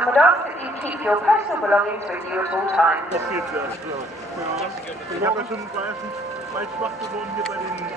and would ask that you keep your personal belongings with you at all times. Dat geht ja, so. Ja. Ich habe ja schon bei schwach geworden hier bei den...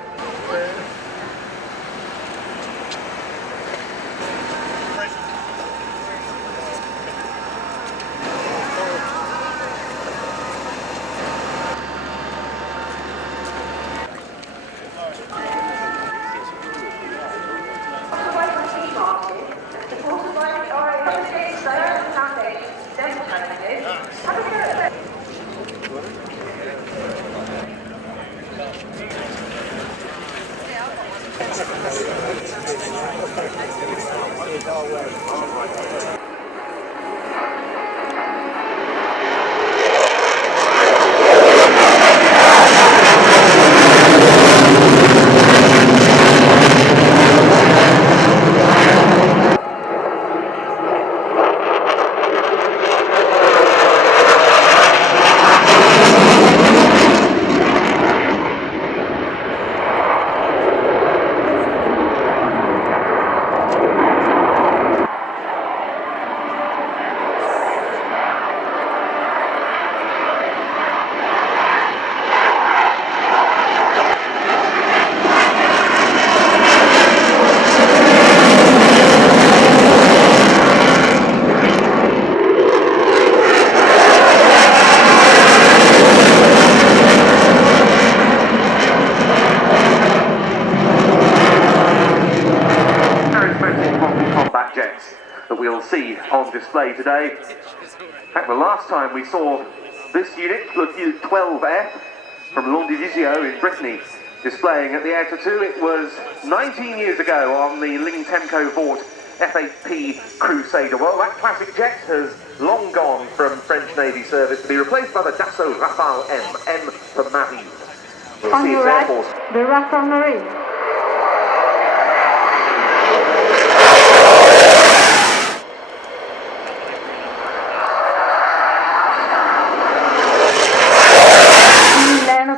On display today. In fact, the last time we saw this unit, Flotille 12F from Landivisiau in Brittany, displaying at the Air Tattoo, it was 19 years ago on the Ling-Temco Vought F-8P Crusader. Well, that classic jet has long gone from French Navy service to be replaced by the Dassault Rafale M for Marine. We'll on your right, the Rafale Marine.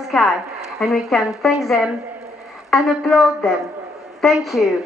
Sky, and we can thank them and applaud them. Thank you.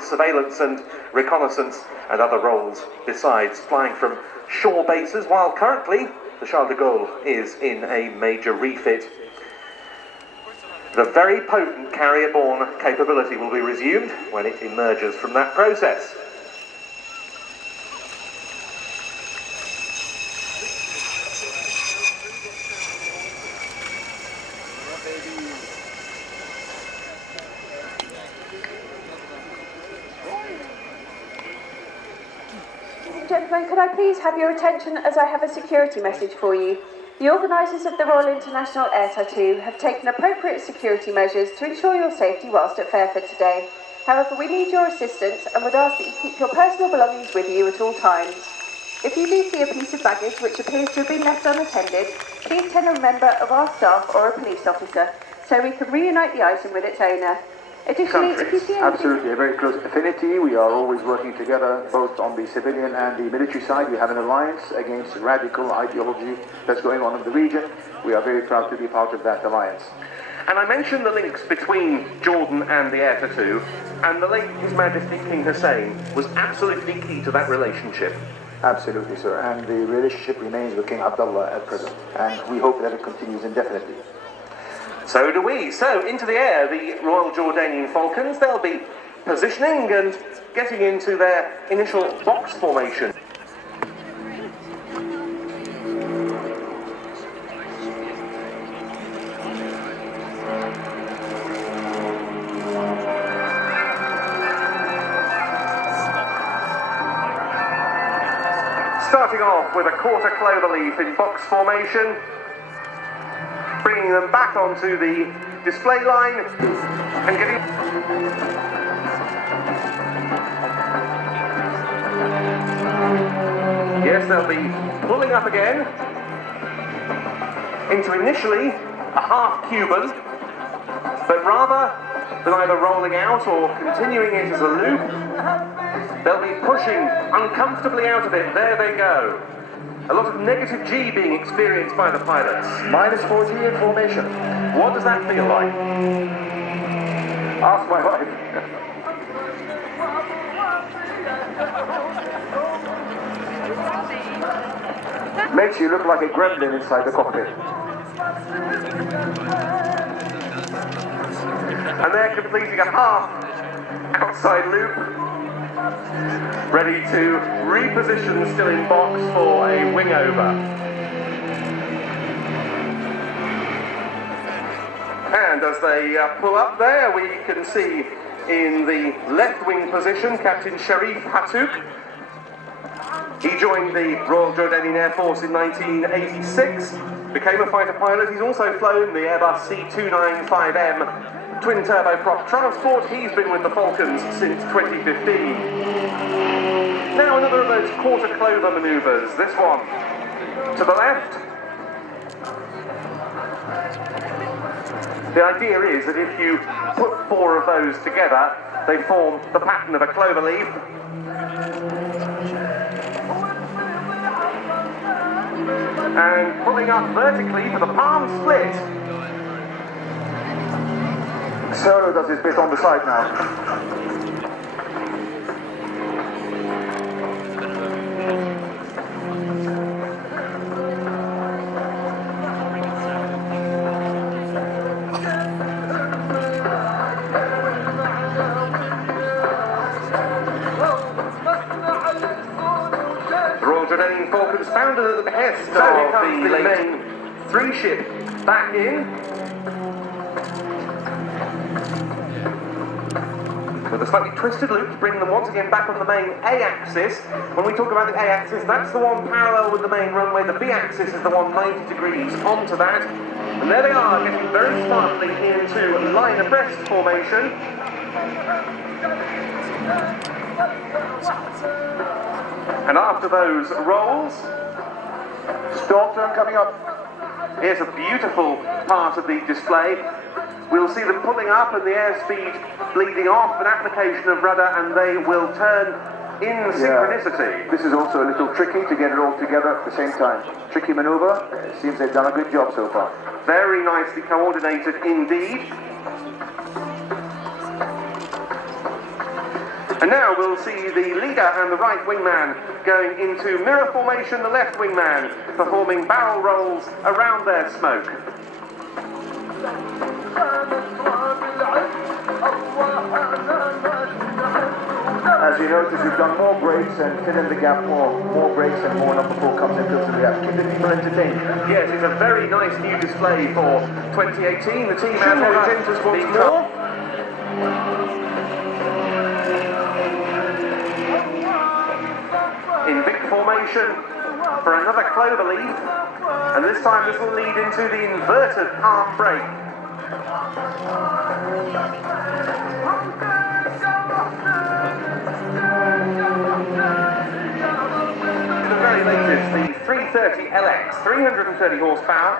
Surveillance and reconnaissance and other roles besides flying from shore bases, while currently the Charles de Gaulle is in a major refit. The very potent carrier-borne capability will be resumed when it emerges from that process. gentlemen, could I please have your attention as I have a security message for you. The organisers of the Royal International Air Tattoo have taken appropriate security measures to ensure your safety whilst at Fairford today. However, we need your assistance and would ask that you keep your personal belongings with you at all times. If you do see a piece of baggage which appears to have been left unattended, please tell a member of our staff or a police officer so we can reunite the item with its owner. Additionally, if you see anything... Absolutely, a very close affinity. We are always working together, both on the civilian and the military side. We have an alliance against radical ideology that's going on in the region. We are very proud to be part of that alliance. And I mentioned the links between Jordan and the air tattoo, and the late His Majesty King Hussein was absolutely key to that relationship. Absolutely, sir. And the relationship remains with King Abdullah at present. And we hope that it continues indefinitely. So do we. So, into the air, the Royal Jordanian Falcons, they'll be positioning and getting into their initial box formation. Starting off with a quarter cloverleaf in box formation, bringing them back onto the display line and getting... Yes, they'll be pulling up again into initially a half Cuban, but rather than either rolling out or continuing it as a loop, they'll be pushing uncomfortably out of it. There they go. A lot of negative G being experienced by the pilots. Minus 4G in formation. What does that feel like? Ask my wife. Makes you look like a gremlin inside the cockpit. And they're completing a half outside loop, ready to reposition still in box for a wing over. And as they pull up there, we can see in the left wing position Captain Sharif Hatouk. He joined the Royal Jordanian Air Force in 1986, became a fighter pilot. He's also flown the Airbus C295M twin turboprop transport. He's been with the Falcons since 2015. Now another of those quarter clover manoeuvres. This one to the left. The idea is that if you put four of those together, they form the pattern of a clover leaf. And pulling up vertically for the palm split. Solo does his bit on the side now. The Royal Jordanian Falcons founded at the behest of the main three-ship back in. With a slightly twisted loop to bring them once again back on the main A-axis. When we talk about the A-axis, that's the one parallel with the main runway. The B-axis is the one 90 degrees onto that. And there they are, getting very smartly into line abreast formation. And after those rolls, Storm turn coming up. here's a beautiful part of the display. We'll see them pulling up and the airspeed bleeding off, an application of rudder, and they will turn in synchronicity. Yeah. This is also a little tricky to get it all together at the same time. Tricky maneuver. It seems they've done a good job so far. Very nicely coordinated indeed. And now we'll see the leader and the right wingman going into mirror formation, the left wingman performing barrel rolls around their smoke. As you notice, we've done more breaks and fill in the gap more breaks and more number 4 comes and fills in the gap. Keep the people entertained. Yes, it's a very nice new display for 2018. The team has agendas once more. In big form formation for another clover leaf, and this time this will lead into the inverted arm brake. The very latest, the 330 LX, 330 horsepower,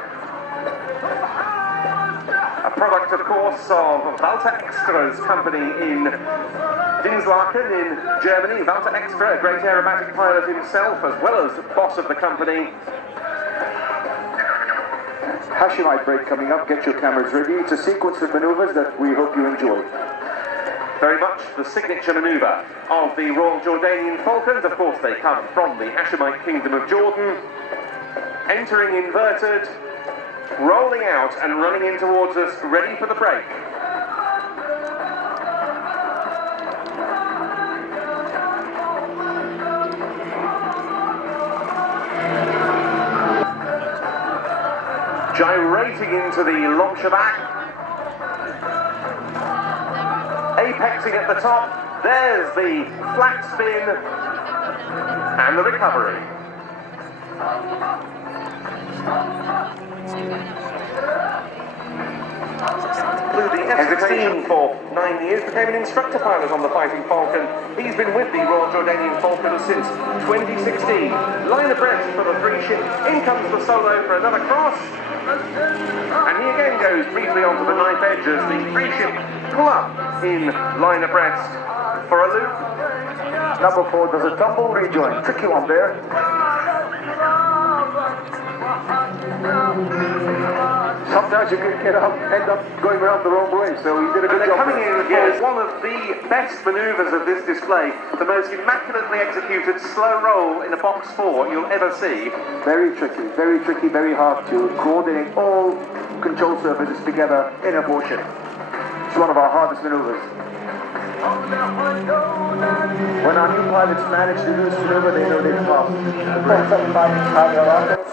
a product, of course, of Walter Extra's company in Dinslaken in Germany. Walter Extra, a great aerobatic pilot himself, as well as boss of the company. Hashemite break coming up, get your cameras ready. It's a sequence of maneuvers that we hope you enjoy. Very much the signature manoeuvre of the Royal Jordanian Falcons. Of course, they come from the Hashemite Kingdom of Jordan. Entering inverted, rolling out and running in towards us, ready for the break. Gyrating into the Lomshabak. Apexing at the top. There's the flat spin and the recovery. Flew the F-16 for 9 years, became an instructor pilot on the Fighting Falcon. He's been with the Royal Jordanian Falcons since 2016. Line abreast for the 3-ship. In comes the solo for another cross. And he again goes briefly onto the knife edge as the 3-ship pull up in line abreast for a loop. Number 4 does a tumble rejoin. Tricky one there. Sometimes you can end up going around the wrong way, so he did a good job. Coming in as one of the best manoeuvres of this display, the most immaculately executed slow roll in a box 4 you'll ever see. Very tricky, very hard to coordinate all control surfaces together in a 4-ship. It's one of our hardest maneuvers. When our new pilots manage to do this maneuver, they know they've passed. 475 cargo rockets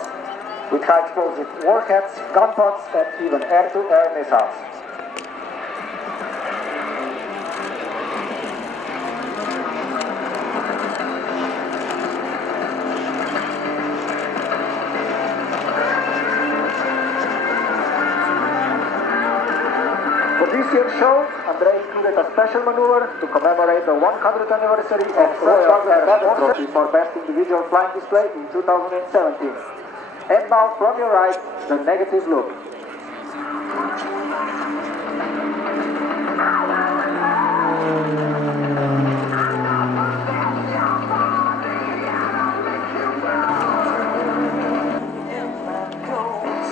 with high explosive warheads, gun pods, and even air-to-air missiles. For this year's show, Andrei included a special maneuver to commemorate the 100th anniversary of Royal Airshow Trophy for Best Individual Flying Display in 2017. And now, from your right, the negative look.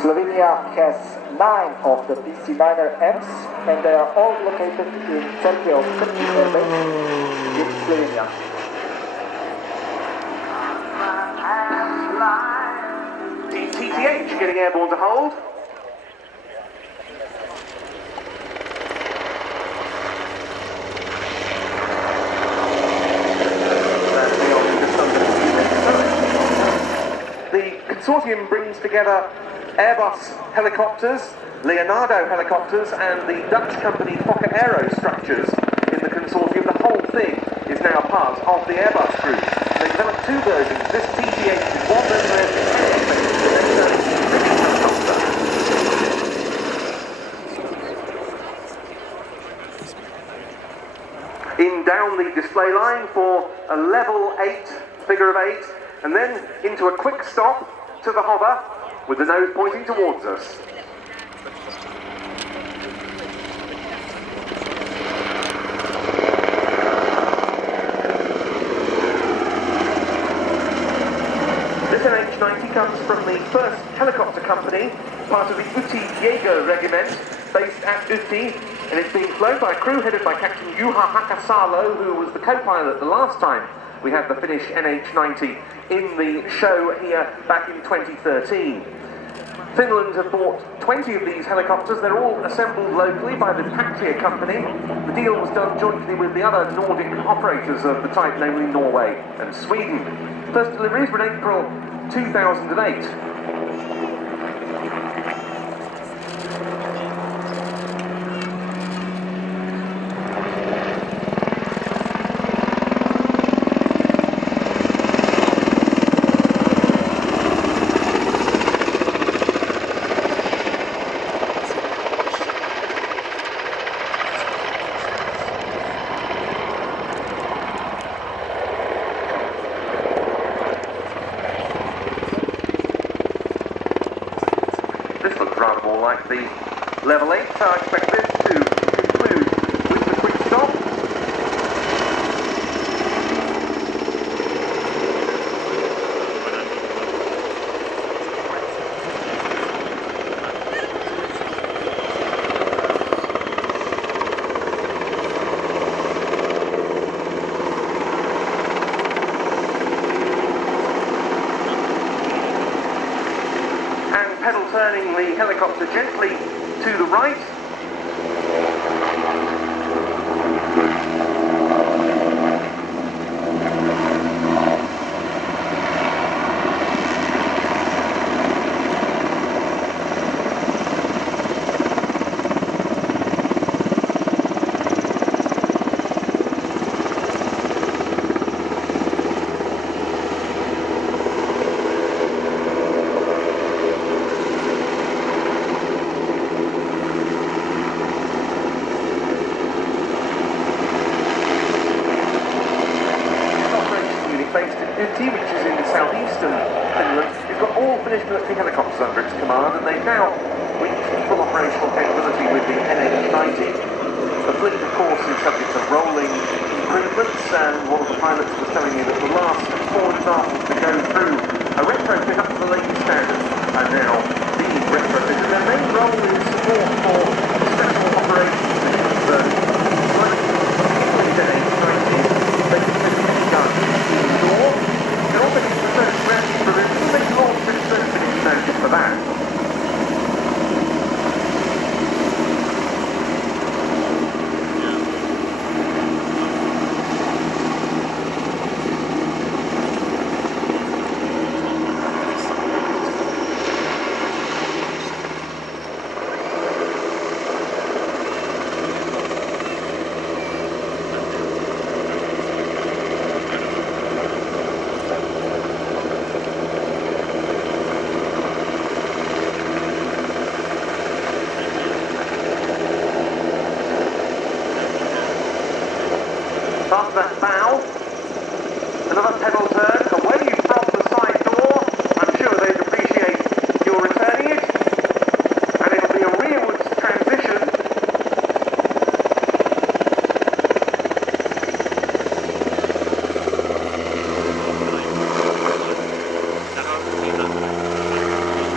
Slovenia has 9 of the PC-9er-Ms, and they are all located in Turkey of Turkey Air Base in Slovenia. TTH getting airborne to hold. The consortium brings together Airbus helicopters, Leonardo helicopters, and the Dutch company Fokker Aero structures in the consortium. The whole thing is now part of the Airbus group. They developed 2 versions. This TTH is one version of in down the display line for a level 8, figure of 8, and then into a quick stop to the hover with the nose pointing towards us. This NH-90 comes from the 1st Helicopter Company, part of the Uti Jaeger Regiment, based at Uti, and it's being flown by a crew headed by Captain Juha Hakasalo, who was the co-pilot the last time we had the Finnish NH-90 in the show here back in 2013. Finland have bought 20 of these helicopters. They're all assembled locally by the Patrulla company. The deal was done jointly with the other Nordic operators of the type, namely Norway and Sweden. First deliveries were in April 2008. rather more like the level 8, so I expect this to conclude with the quick stop. Pedal turning the helicopter gently to the right. Which is in southeastern Finland. It's got all Finnish military helicopters under its command, and they've now reached full operational capability with the NH-90. The fleet, of course, is subject to rolling improvements, and one of the pilots was telling me that the last 4 examples to go through a retrofit up to the latest standards are now being retrofitted. Their main role is support for special operations missions. Like these NH-90s, they can be done indoor. They're also research gravity provisions. They can launch in 30 minutes notice for that. After that bow, another pedal turn away from the side door. I'm sure they'd appreciate your returning it, and it'll be a rearwards transition.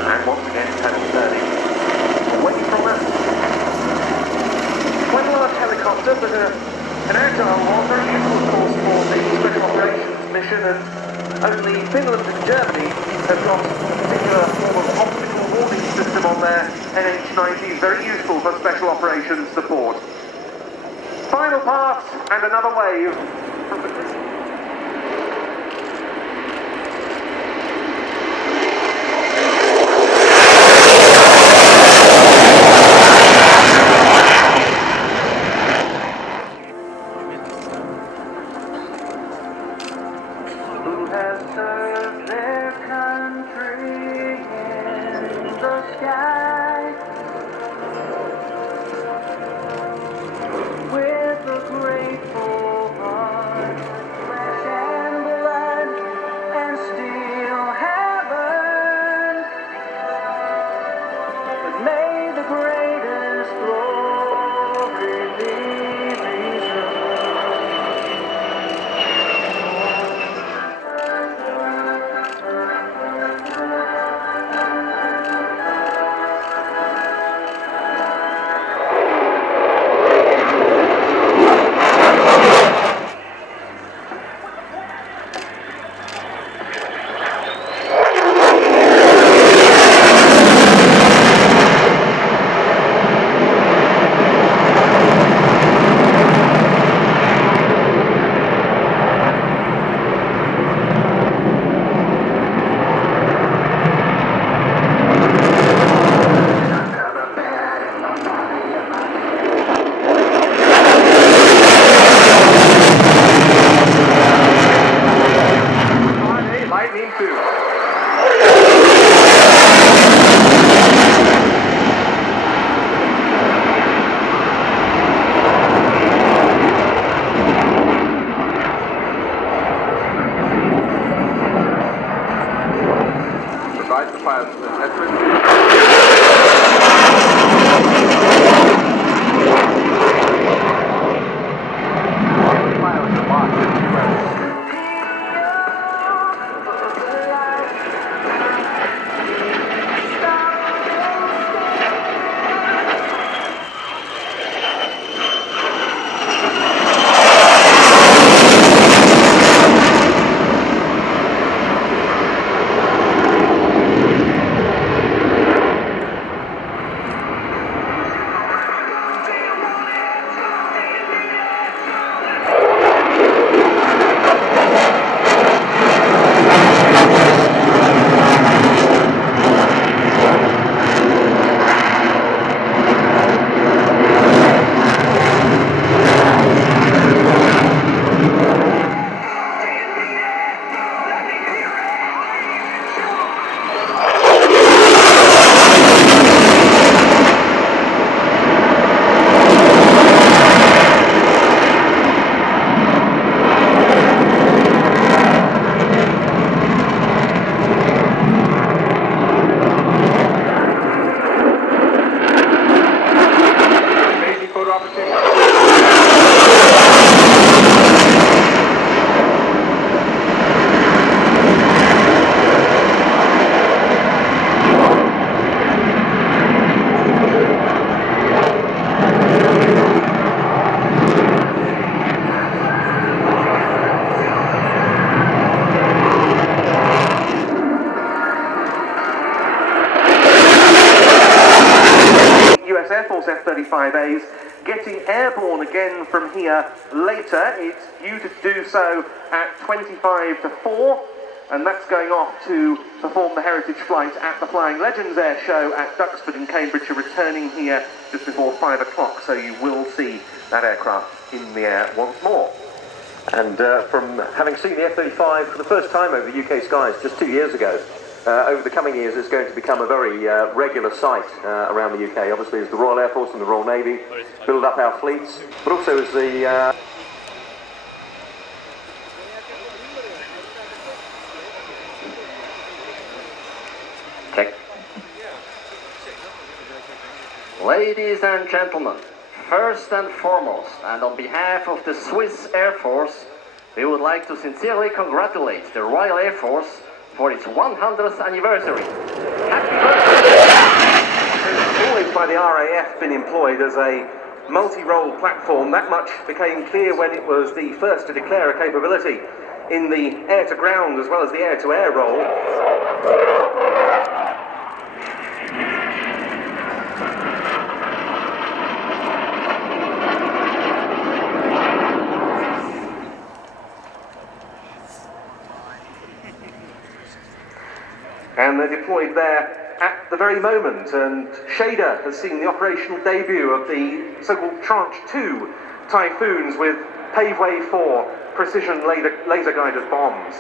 And once again, pedal turning away from that. Quite a large helicopter, but an agile one, very useful of course for the special operations mission, and only Finland and Germany have got a particular form of optical warning system on their NH-90s, very useful for special operations support. Final pass and another wave from the Besides the pilots, US Air Force F-35As getting airborne again from here later. It's due to do so at 25 to 4, and that's going off to perform the heritage flight at the Flying Legends Air Show at Duxford in Cambridgeshire, returning here just before 5 o'clock, so you will see that aircraft in the air once more. And from having seen the F-35 for the first time over the UK skies just 2 years ago, over the coming years it's going to become a very regular sight around the UK, obviously as the Royal Air Force and the Royal Navy build up our fleets, but also as the... Ladies and gentlemen, first and foremost, and on behalf of the Swiss Air Force, we would like to sincerely congratulate the Royal Air Force for its 100th anniversary. Happy birthday! Always by the RAF been employed as a multi-role platform. That much became clear when it was the first to declare a capability in the air-to-ground as well as the air-to-air role. And they're deployed there at the very moment, and Shader has seen the operational debut of the so-called Tranche 2 Typhoons with Paveway 4 precision laser-guided bombs.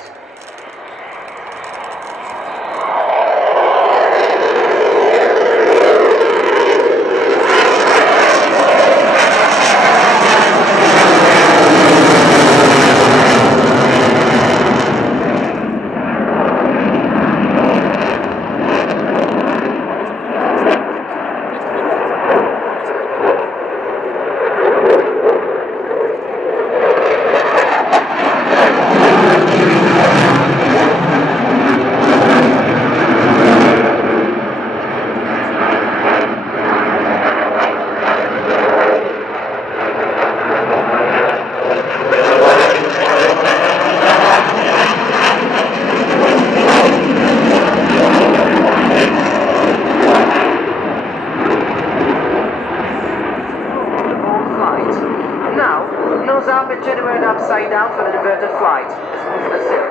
Upside down for an inverted flight. Let's move to the zero.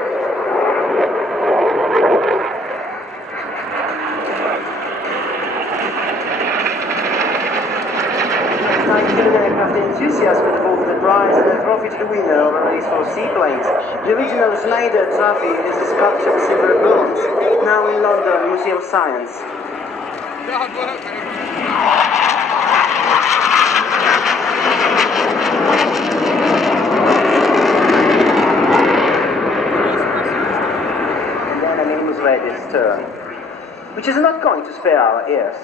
9 aircraft enthusiasts with both the prize and a trophy to the winner of a race for seaplanes. The original Schneider trophy is the sculpture of silver bronze, now in London Museum of Science. This turn, which is not going to spare our ears.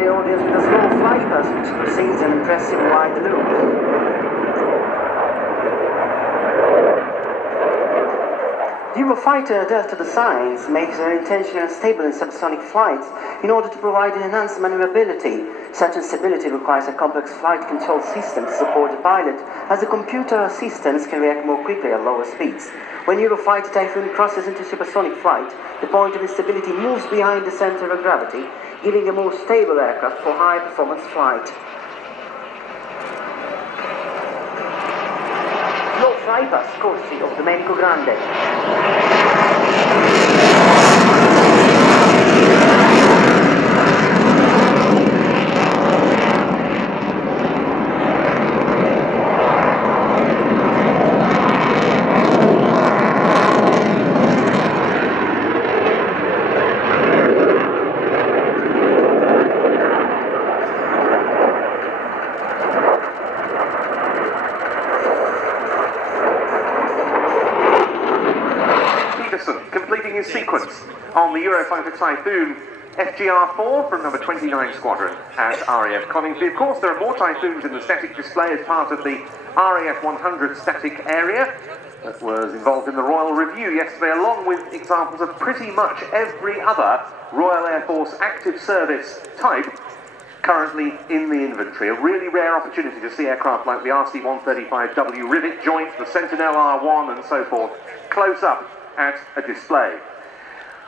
The audience with a slow flight pass which proceeds an impressive wide loop. The Eurofighter, adheres to the science, makes her intentional and stable in subsonic flights in order to provide an enhanced maneuverability. Such instability requires a complex flight control system to support the pilot, as the computer assistance can react more quickly at lower speeds. When Eurofighter Typhoon crosses into supersonic flight, the point of instability moves behind the center of gravity, giving a more stable aircraft for high-performance flight. Slow flypass, courtesy of Domenico Grande. on the Eurofighter Typhoon FGR-4 from number 29 Squadron at RAF Coningsby. Of course, there are more Typhoons in the static display as part of the RAF 100 static area that was involved in the Royal Review yesterday, along with examples of pretty much every other Royal Air Force active service type currently in the inventory. A really rare opportunity to see aircraft like the RC-135W rivet joint, the Sentinel R1 and so forth, close up at a display.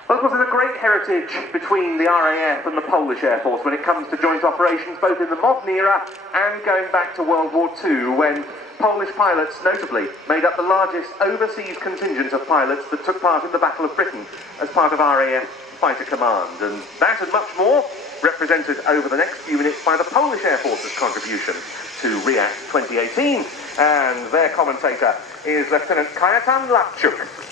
Well, of course, there's a great heritage between the RAF and the Polish Air Force when it comes to joint operations, both in the modern era and going back to World War II, when Polish pilots, notably, made up the largest overseas contingent of pilots that took part in the Battle of Britain as part of RAF Fighter Command. And that and much more represented over the next few minutes by the Polish Air Force's contribution to REACT 2018. And their commentator is Lieutenant Kajetan Lapchuk.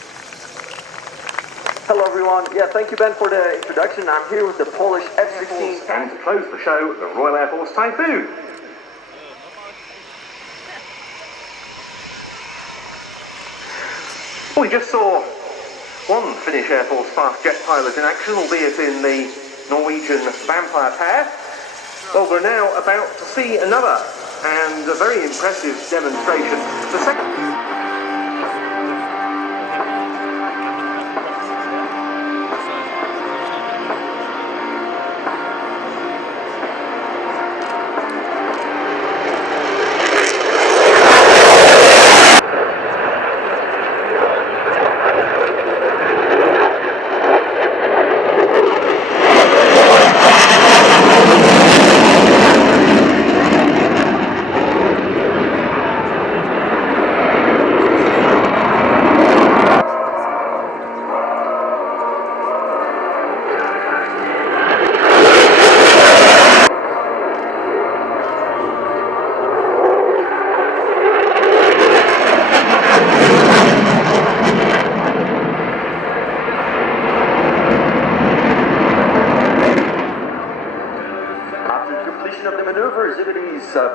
Hello everyone. Yeah, thank you Ben for the introduction. I'm here with the Polish F-16 and to close the show, the Royal Air Force Typhoon. We just saw one Finnish Air Force fast jet pilot in action, albeit in the Norwegian Vampire pair. Well, we're now about to see another and a very impressive demonstration. The second.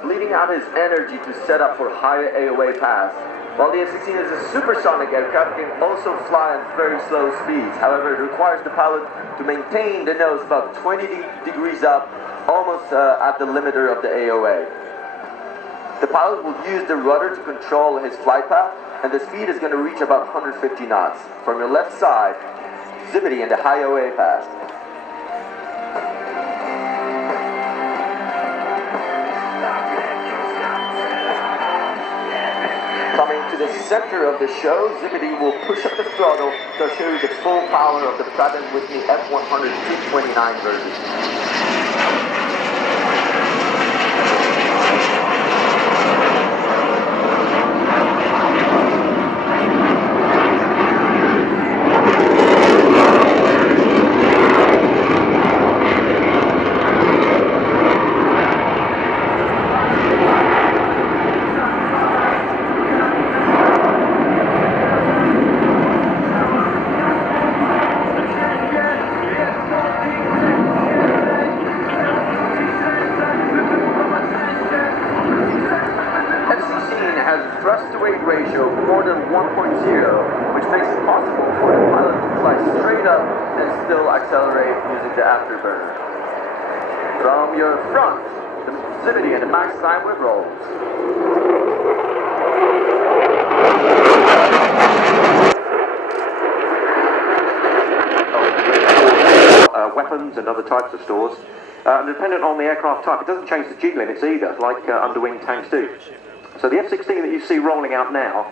bleeding out his energy to set up for higher AOA paths. While the F-16 is a supersonic aircraft, it can also fly at very slow speeds. However, it requires the pilot to maintain the nose about 20 degrees up, almost at the limiter of the AOA. The pilot will use the rudder to control his flight path, and the speed is going to reach about 150 knots. From your left side, Zippity in the high OA path. Coming to the center of the show, Zippity will push up the throttle to show you the full power of the Pratt & Whitney F100 229 version. Thrust-to-weight ratio more than 1.0, which makes it possible for the pilot to fly straight up and still accelerate using the afterburner. From your front, the Zippity and the max time with rolls. Weapons and other types of stores. And dependent on the aircraft type, it doesn't change the G limits either, like underwing tanks do. So the F-16 that you see rolling out now,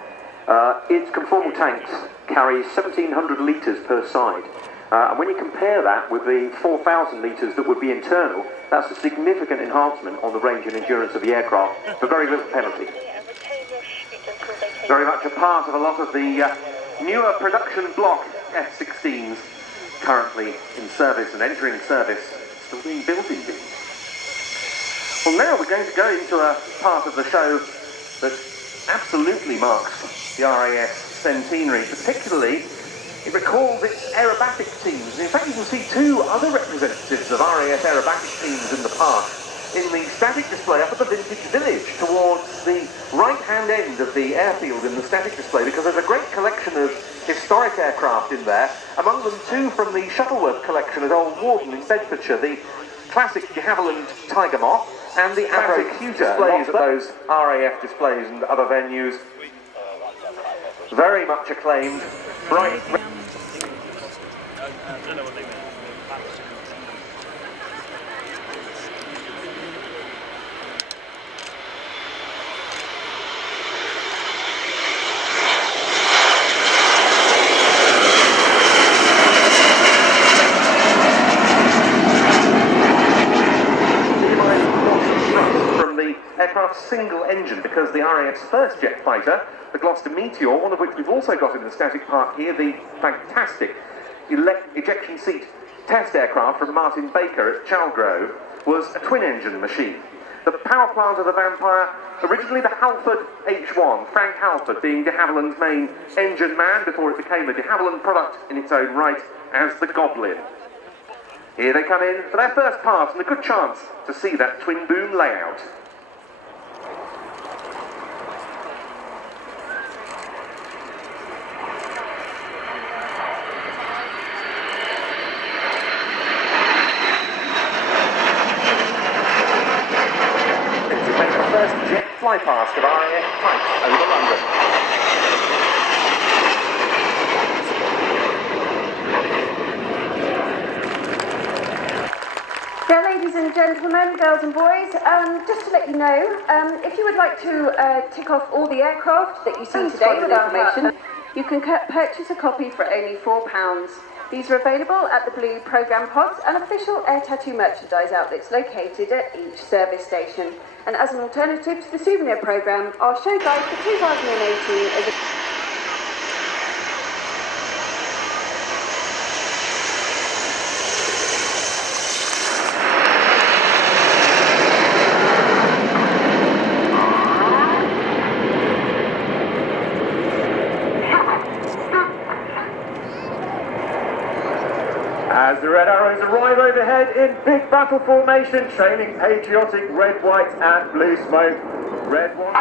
its conformal tanks carry 1,700 litres per side. And when you compare that with the 4,000 litres that would be internal, that's a significant enhancement on the range and endurance of the aircraft for very little penalty. Very much a part of a lot of the newer production block F-16s currently in service and entering service, still being built indeed. Well, now we're going to go into a part of the show that absolutely marks the RAF centenary. Particularly, it recalls its aerobatic teams. In fact, you can see two other representatives of RAF aerobatic teams in the past in the static display up at the Vintage Village towards the right-hand end of the airfield in the static display, because there's a great collection of historic aircraft in there, among them two from the Shuttleworth collection at Old Warden in Bedfordshire, the classic de Havilland Tiger Moth and the Arrows displays at those RAF displays and other venues. Very much acclaimed, bright. Aircraft's single engine, because the RAF's first jet fighter, the Gloucester Meteor, one of which we've also got in the static park here, the fantastic ejection seat test aircraft from Martin Baker at Chalgrove, was a twin-engine machine. The power plant of the Vampire, originally the Halford H1, Frank Halford being de Havilland's main engine man before it became a de Havilland product in its own right as the Goblin. Here they come in for their first pass and a good chance to see that twin-boom layout. Fly past of RAF types over London. Now, ladies and gentlemen, girls and boys, just to let you know, if you would like to tick off all the aircraft that you see today with information, you can purchase a copy for only £4. These are available at the Blue Programme Pods and official air tattoo merchandise outlets located at each service station. And as an alternative to the souvenir programme, our show guide for 2018 is As the Red Arrows arrive overhead in big battle formation, trailing patriotic red, white and blue smoke. Red, white...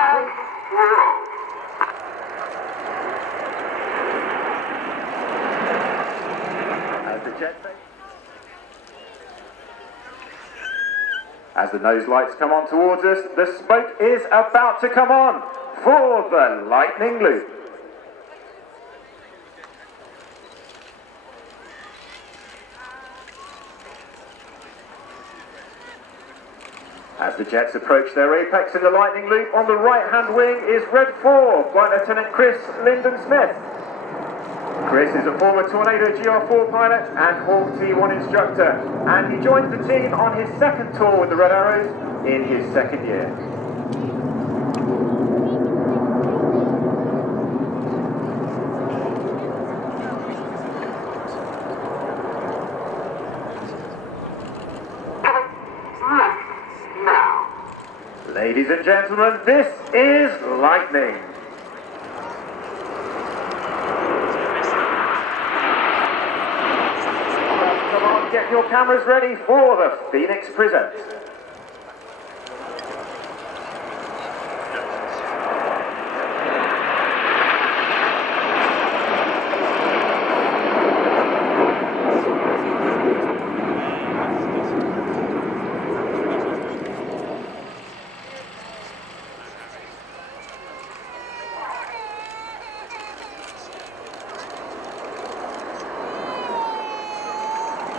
As the nose lights come on towards us, the smoke is about to come on for the lightning loop. As the jets approach their apex in the lightning loop, on the right-hand wing is Red 4, Flight Lieutenant Chris Lyndon-Smith. Chris is a former Tornado GR4 pilot and Hawk T1 instructor, and he joins the team on his second tour with the Red Arrows in his second year. Ladies and gentlemen, this is lightning. Come on, get your cameras ready for the Phoenix Present.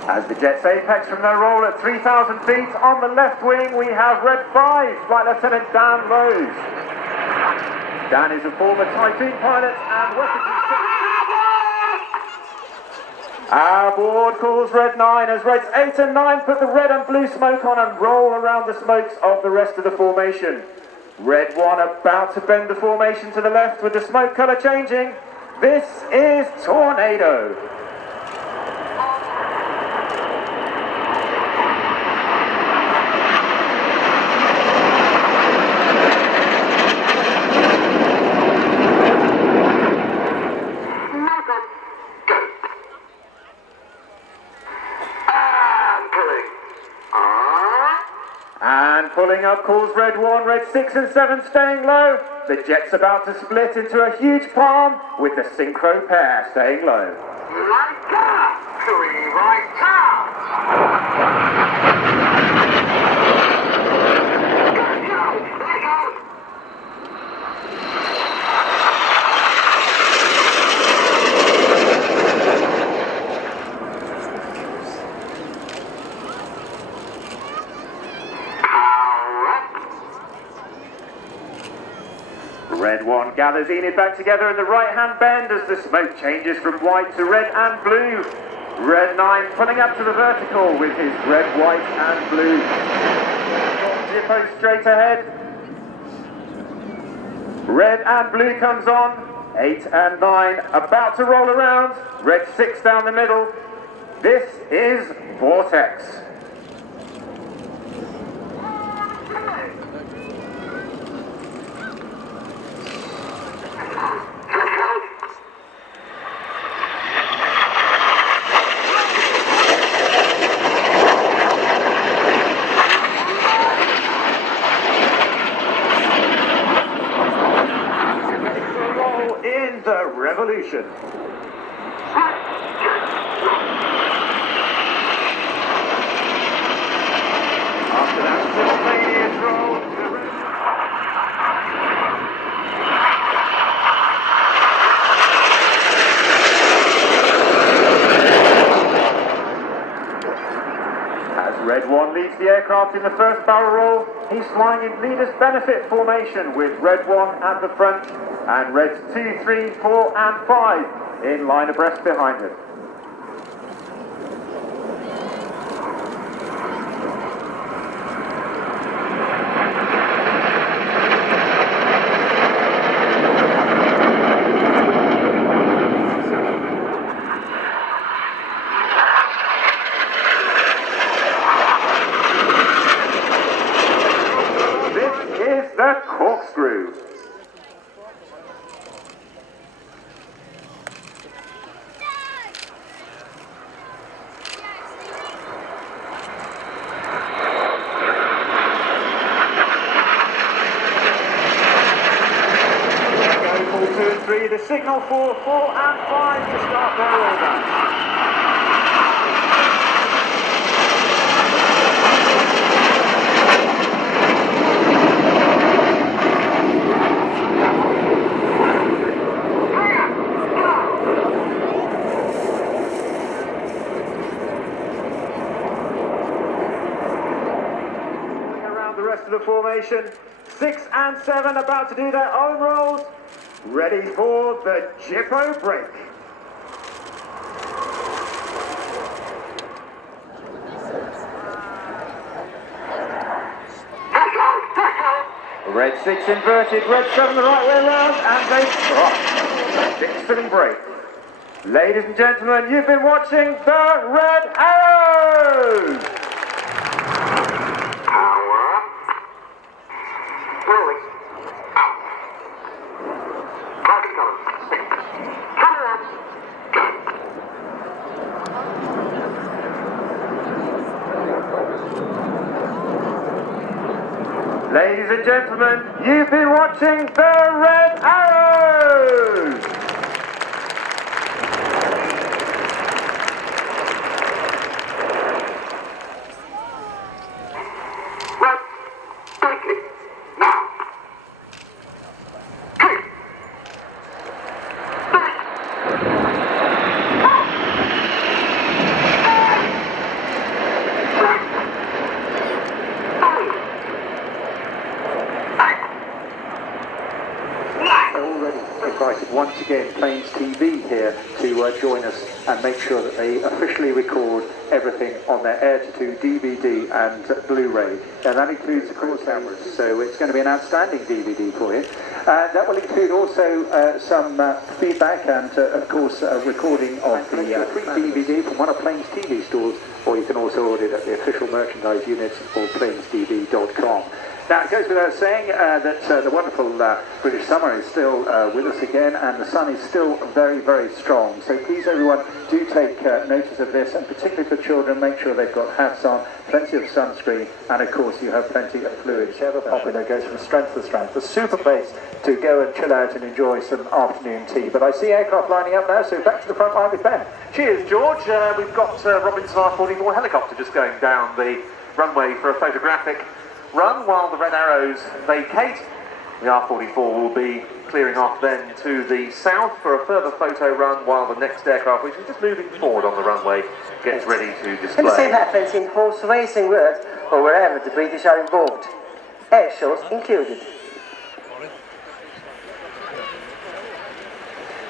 As the jets apex from their roll at 3,000 feet, on the left wing we have Red 5, Flight Lieutenant Dan Rose. Dan is a former Typhoon pilot and weaponry. Our board calls Red 9 as Reds 8 and 9 put the red and blue smoke on and roll around the smokes of the rest of the formation. Red 1 about to bend the formation to the left with the smoke colour changing. This is Tornado. And Pulling up calls Red 1, Red 6 and 7 staying low. The jet's about to split into a huge palm with the synchro pair staying low. Right up! 3 right up! Red 1 gathers Enid back together in the right-hand bend as the smoke changes from white to red and blue. Red 9 pulling up to the vertical with his red, white and blue. Jippo straight ahead. Red and blue comes on. 8 and 9 about to roll around. Red 6 down the middle. This is Vortex. Revolution. After that simultaneous roll, as Red 1 leads the aircraft in the first barrel roll, he's flying in leader's benefit formation with Red 1 at the front and Reds 2, 3, 4 and 5 in line abreast behind him. This is the corkscrew. The signal for 4 and 5 to start their roll back. Around the rest of the formation, 6 and 7 about to do their own rolls. Ready for the Jippo break. Red 6 inverted, Red 7 the right way around, and they drop. Spinning break. Ladies and gentlemen, you've been watching the Red Arrows! Power up. Rolling. Ladies and gentlemen, you've been watching the Red Arrows! Once again, Planes TV here to join us and make sure that they officially record everything on their Air-to-2 DVD and Blu-ray. And that includes, of course, cameras, so it's going to be an outstanding DVD for you. That will include also some feedback and, of course, a recording of the free DVD from one of Planes TV stores, or you can also order it at the official merchandise units or planestv.com. Now, it goes without saying that the wonderful British summer is still with us again, and the sun is still very, very strong. So please, everyone, do take notice of this, and particularly for children, make sure they've got hats on, plenty of sunscreen, and of course you have plenty of fluid. Whichever popular goes from strength to strength. A super place to go and chill out and enjoy some afternoon tea. But I see aircraft lining up now, so back to the front line with Ben. Cheers, George. We've got Robinson R44 helicopter just going down the runway for a photographic run while the Red Arrows vacate. The R44 will be clearing off then to the south for a further photo run while the next aircraft, which is just moving forward on the runway, gets ready to display. And the same happens in horse racing world or wherever the British are involved. Air shows included.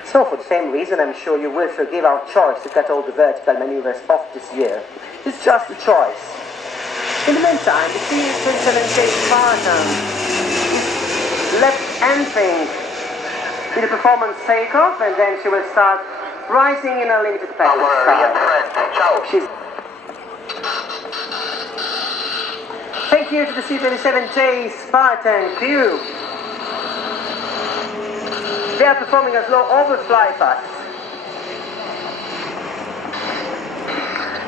So for the same reason, I'm sure you will forgive our choice to cut all the vertical maneuvers off this year. It's just a choice. In the meantime, the C-27J Spartan is left entering in a performance takeoff, and then she will start rising in a limited package. She's... Thank you to the C-27J Spartan crew. They are performing a slow overfly pass.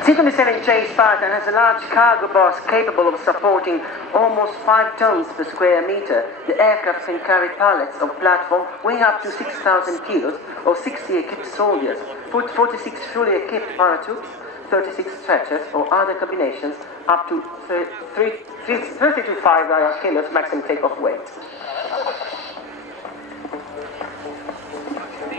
C-27J Spartan has a large cargo box capable of supporting almost 5 tons per square meter. The aircraft can carry pallets of platform weighing up to 6,000 kilos or 60 equipped soldiers, 46 fully equipped parachutes, 36 stretchers or other combinations up to 30 to 5 kilos maximum takeoff weight.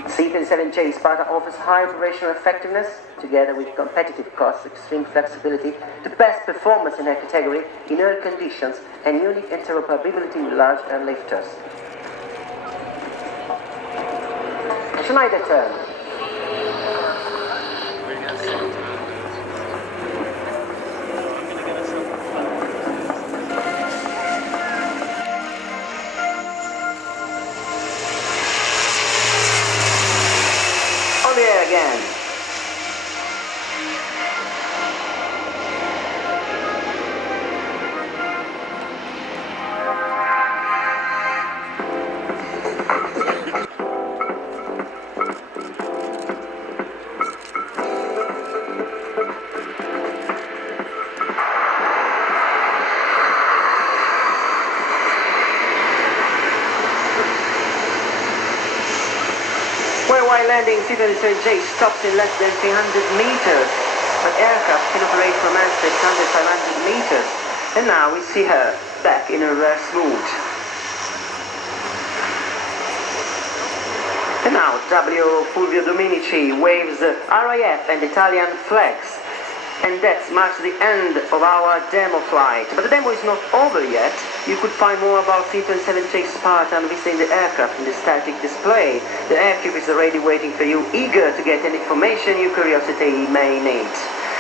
C-27J Spartan offers high operational effectiveness, together with competitive costs, extreme flexibility, the best performance in her category in all conditions, and unique interoperability with large airlifters. Schneider turn. Again. While landing, C-27J stops in less than 300 meters, but aircraft can operate from airspace under 500 meters. And now we see her back in her reverse mode. And now W. Fulvio Dominici waves RAF and Italian flags. And that marks the end of our demo flight. But the demo is not over yet. You could find more about C-27J Spartan visiting the aircraft in the static display. The aircraft is already waiting for you, eager to get any information your curiosity may need.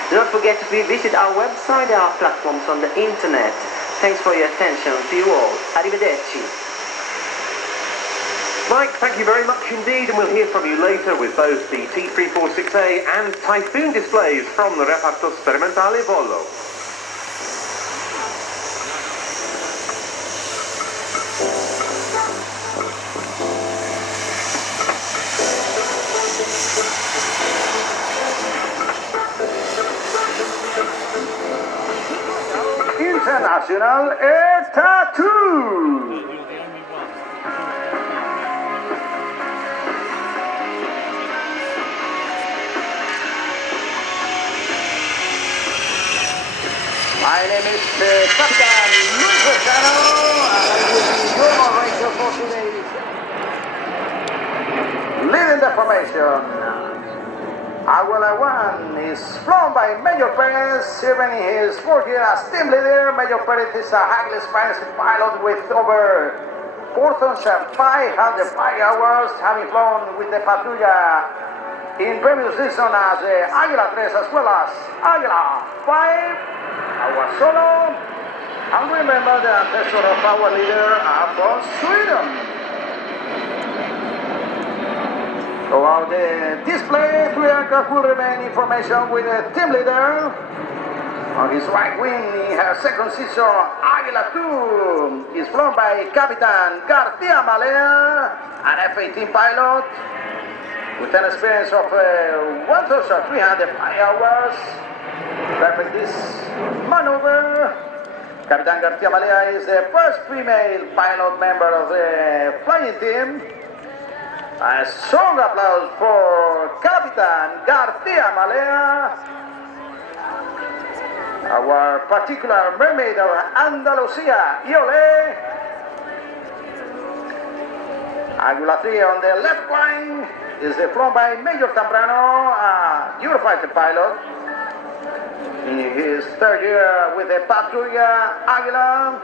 Do not forget to visit our website and our platforms on the internet. Thanks for your attention. To you all. Arrivederci. Mike, thank you very much indeed, and we'll hear from you later with both the T-346A and Typhoon displays from the Reparto Sperimentale Volo. International Air Tattoo! My name is Captain Luciano, and I will be your operator for today. Leading the formation. Aguila 1 is flown by Major Perez, serving his 4th year as team leader. Major Perez is a highly Spanish pilot with over 4,500 flight hours, having flown with the Patrulla in previous season as Aguila 3 as well as Aguila 5. Our solo, and remember the ancestor of our leader are from Sweden. Throughout the display, 3 aircraft will remain in formation with the team leader. On his right wing, her second season, Aguila 2 is flown by Capitan Garcia Malea, an F-18 pilot with an experience of 1,300 flight hours. Perfect this maneuver. Capitan Garcia Malea is the first female pilot member of the flying team. A strong applause for Capitan Garcia Malea, our particular mermaid of Andalusia, Iole. Aguila 3 on the left line is flown by Major Zambrano, a Eurofighter pilot. In his third year with the Patrulla Aguila,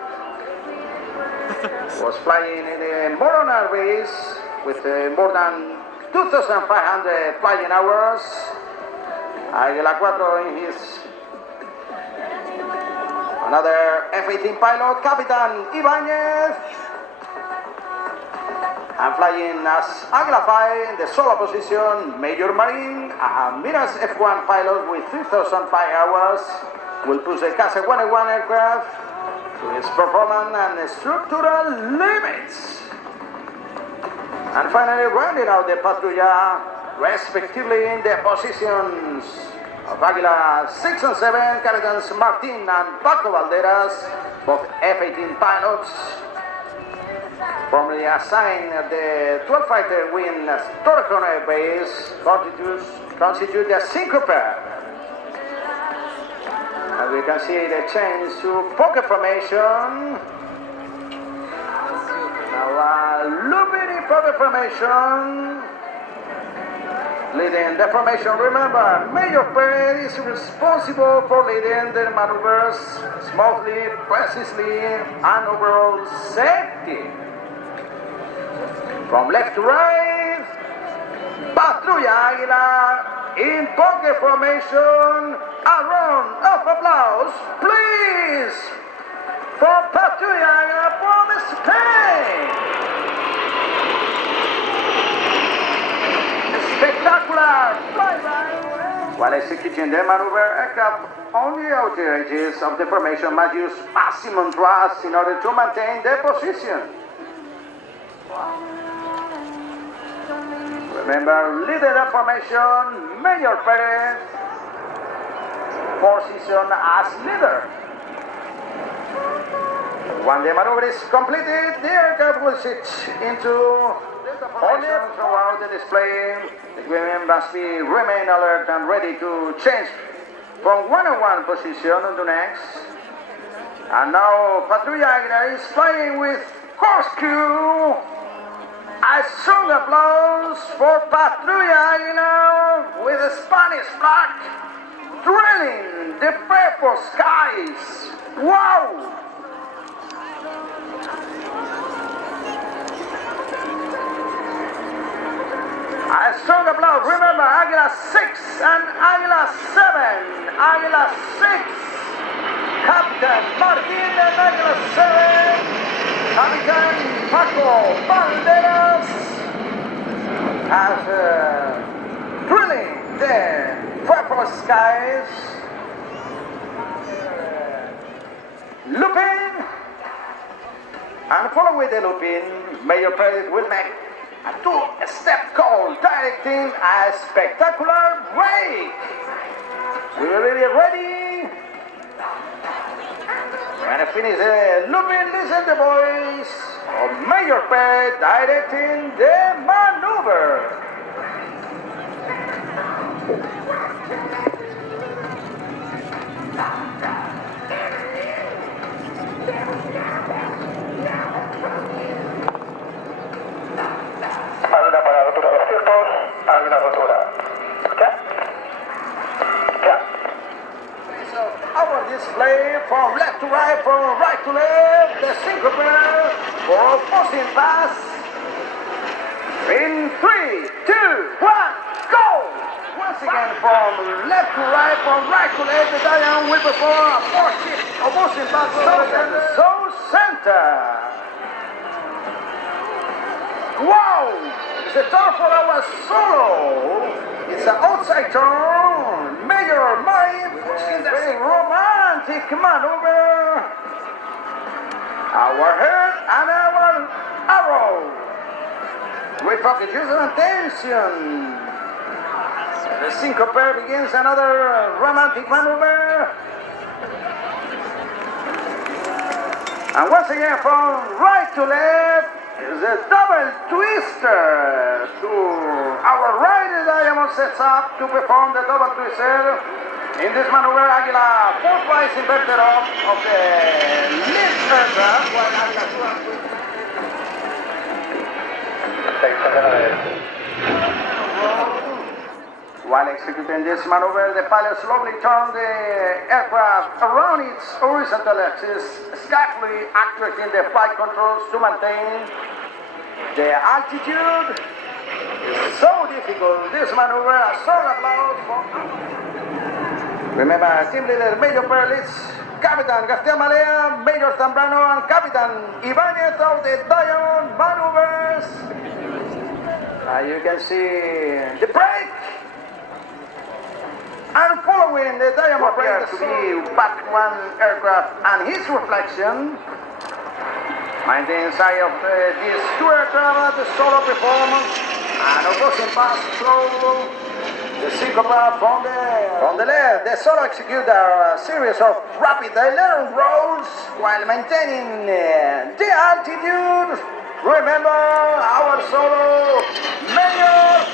was flying in the Morona race with more than 2,500 flying hours. Aguila 4 in his another F-18 pilot, Capitan Ibanez. I'm flying as Aguila 5 in the solo position, Major Marine, a Miras F1 pilot with 3,000 flight hours, will push the Casa 101 aircraft to its performance and structural limits. And finally, rounding out the Patrulla, respectively in the positions of Aguila 6 and 7, Captains Martin and Paco Valderas, both F-18 pilots, formerly assigned at the 12 Fighter Wing Torrejon Air Base, constitute a single pair. And we can see the change to pocket formation. Now looping pocket formation. Leading the formation, remember, Major Perez is responsible for leading the maneuvers smoothly, precisely, and overall safety. From left to right, Patrulla Aguila in pocket formation. A round of applause, please, for Patrulla Aguila from Spain. Spectacular flyby. While executing the maneuver, aircraft on the outer edges of the formation must use maximum thrust in order to maintain their position. Remember, leader of formation, Major Perez, position as leader. When the maneuver is completed, the aircraft will switch into formation throughout the display. The women must remain alert and ready to change from one-on-one position to next. And now Patrulla Aguila is flying with corkscrew. A strong applause for Patrulla Aguila with a Spanish flag, drilling the purple skies. Wow! A strong applause. Remember, Aguila 6 and Aguila 7. Aguila 6, Captain Martin and Aguila 7. Captain Paco Valderas as drilling the purple skies, looping, and following with the looping, Major Perez will make a two-step call directing a spectacular break. We will be ready. When I finish looping, listen to the voice of Major Perez directing the maneuver. Aguila para rotura 200, Aguila rotura. Our display from left to right, from right to left, the synchropair for forcing pass. In 3, 2, 1, go! Once again from left to right, from right to left, the Italian will perform a forcing pass so center. Wow! It's a turn for our solo. It's an outside turn. Major Marine pushing the very romantic maneuver. our head and our arrow. With focus and attention. The syncope begins another romantic maneuver. And once again from right to left is a double twister. To our right, the diamond sets up to perform the double twister. In this maneuver, Aguila 4 twice inverted off of the lift aircraft, while Aguila 2 While executing this maneuver, the pilot slowly turned the aircraft around its horizontal axis, skillfully activating the flight controls to maintain the altitude. It's so difficult, this maneuver. A strong applause for... Remember, team leader Major Perlitz, Captain Garcia Malea, Major Zambrano, and Captain Ibanez of the Diamond maneuvers. You can see the brake. And following the Diamond appears to be Batman aircraft and his reflection. Maintain side of these two aircraft, the solo performance, and opposing pass through the syncope from the left. The solo execute a series of rapid aileron rolls while maintaining the altitude. Remember our solo, Major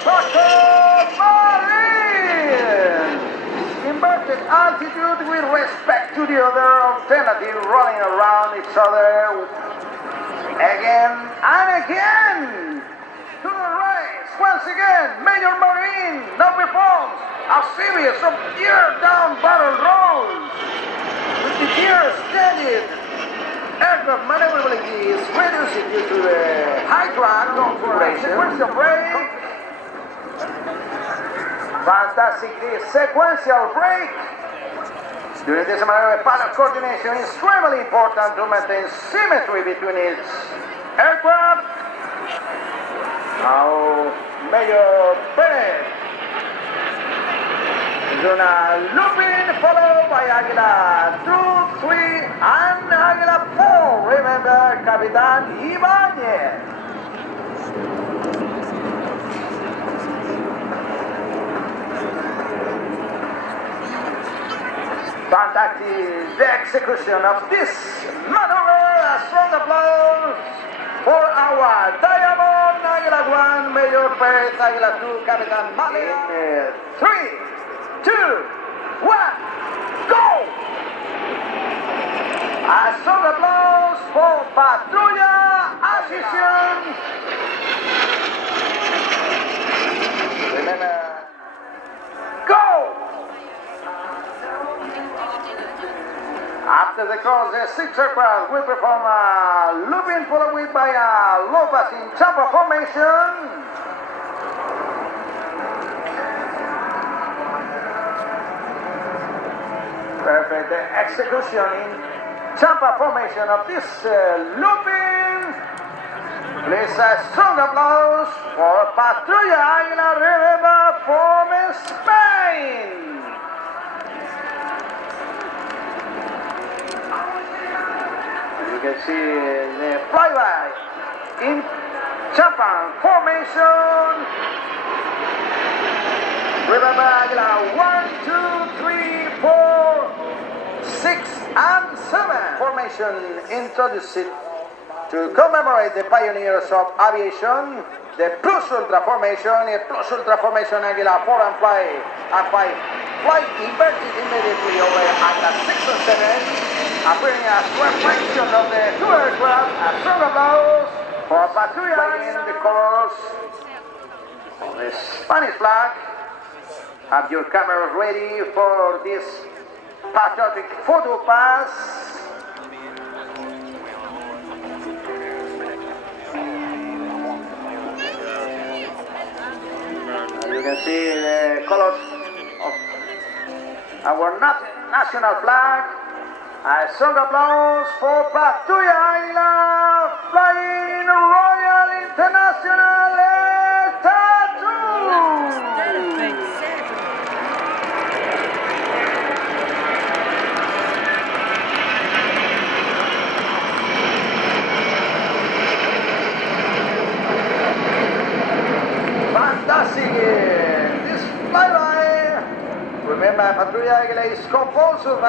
Marine. Inverted altitude with respect to the other alternative, rolling around each other again and again. To the right, once again, Major Marine now performs a series of gear-down barrel rolls. With the gear extended, aircraft maneuverability is reduced due to the high drag configuration. Sequential brake. Fantastic, this sequential brake. During this maneuver, pilot coordination is extremely important to maintain symmetry between its aircraft. Now, Major Perez is on a looping, followed by Aguila 2, 3, and Aguila 4. Remember, Capitan Ibanez. Fantastic, the execution of this maneuver. A strong applause for our Diamond Aguila 1, Major Perez, Aguila 2, Captain Malea. 3, 2, 1, go! A strong applause for Patrulla Acquisition. Remember, go! After the cross, the 6 aircraft will perform a looping followed by a low passing chamber formation. Perfect execution in chamber formation of this looping. Please a strong applause for Patrulla Aguila, remember, from Spain. You can see the flyby in chamber formation. Remember, Aguila 1, 2, 3, 4, 6, and 7 formation introduced to commemorate the pioneers of aviation. The Plus Ultra formation, the Plus Ultra formation, Aguila 4 and 5, fly inverted immediately over Aguila 6 and 7. Appearing as reflection of the two aircraft, a strong applause for Patrulla in the colors of the Spanish flag. Have your cameras ready for this patriotic photo pass. You can see the colors of our national flag. A strong applause for Patrulla Aguila flying Royal International Patrulla Aguila is composed of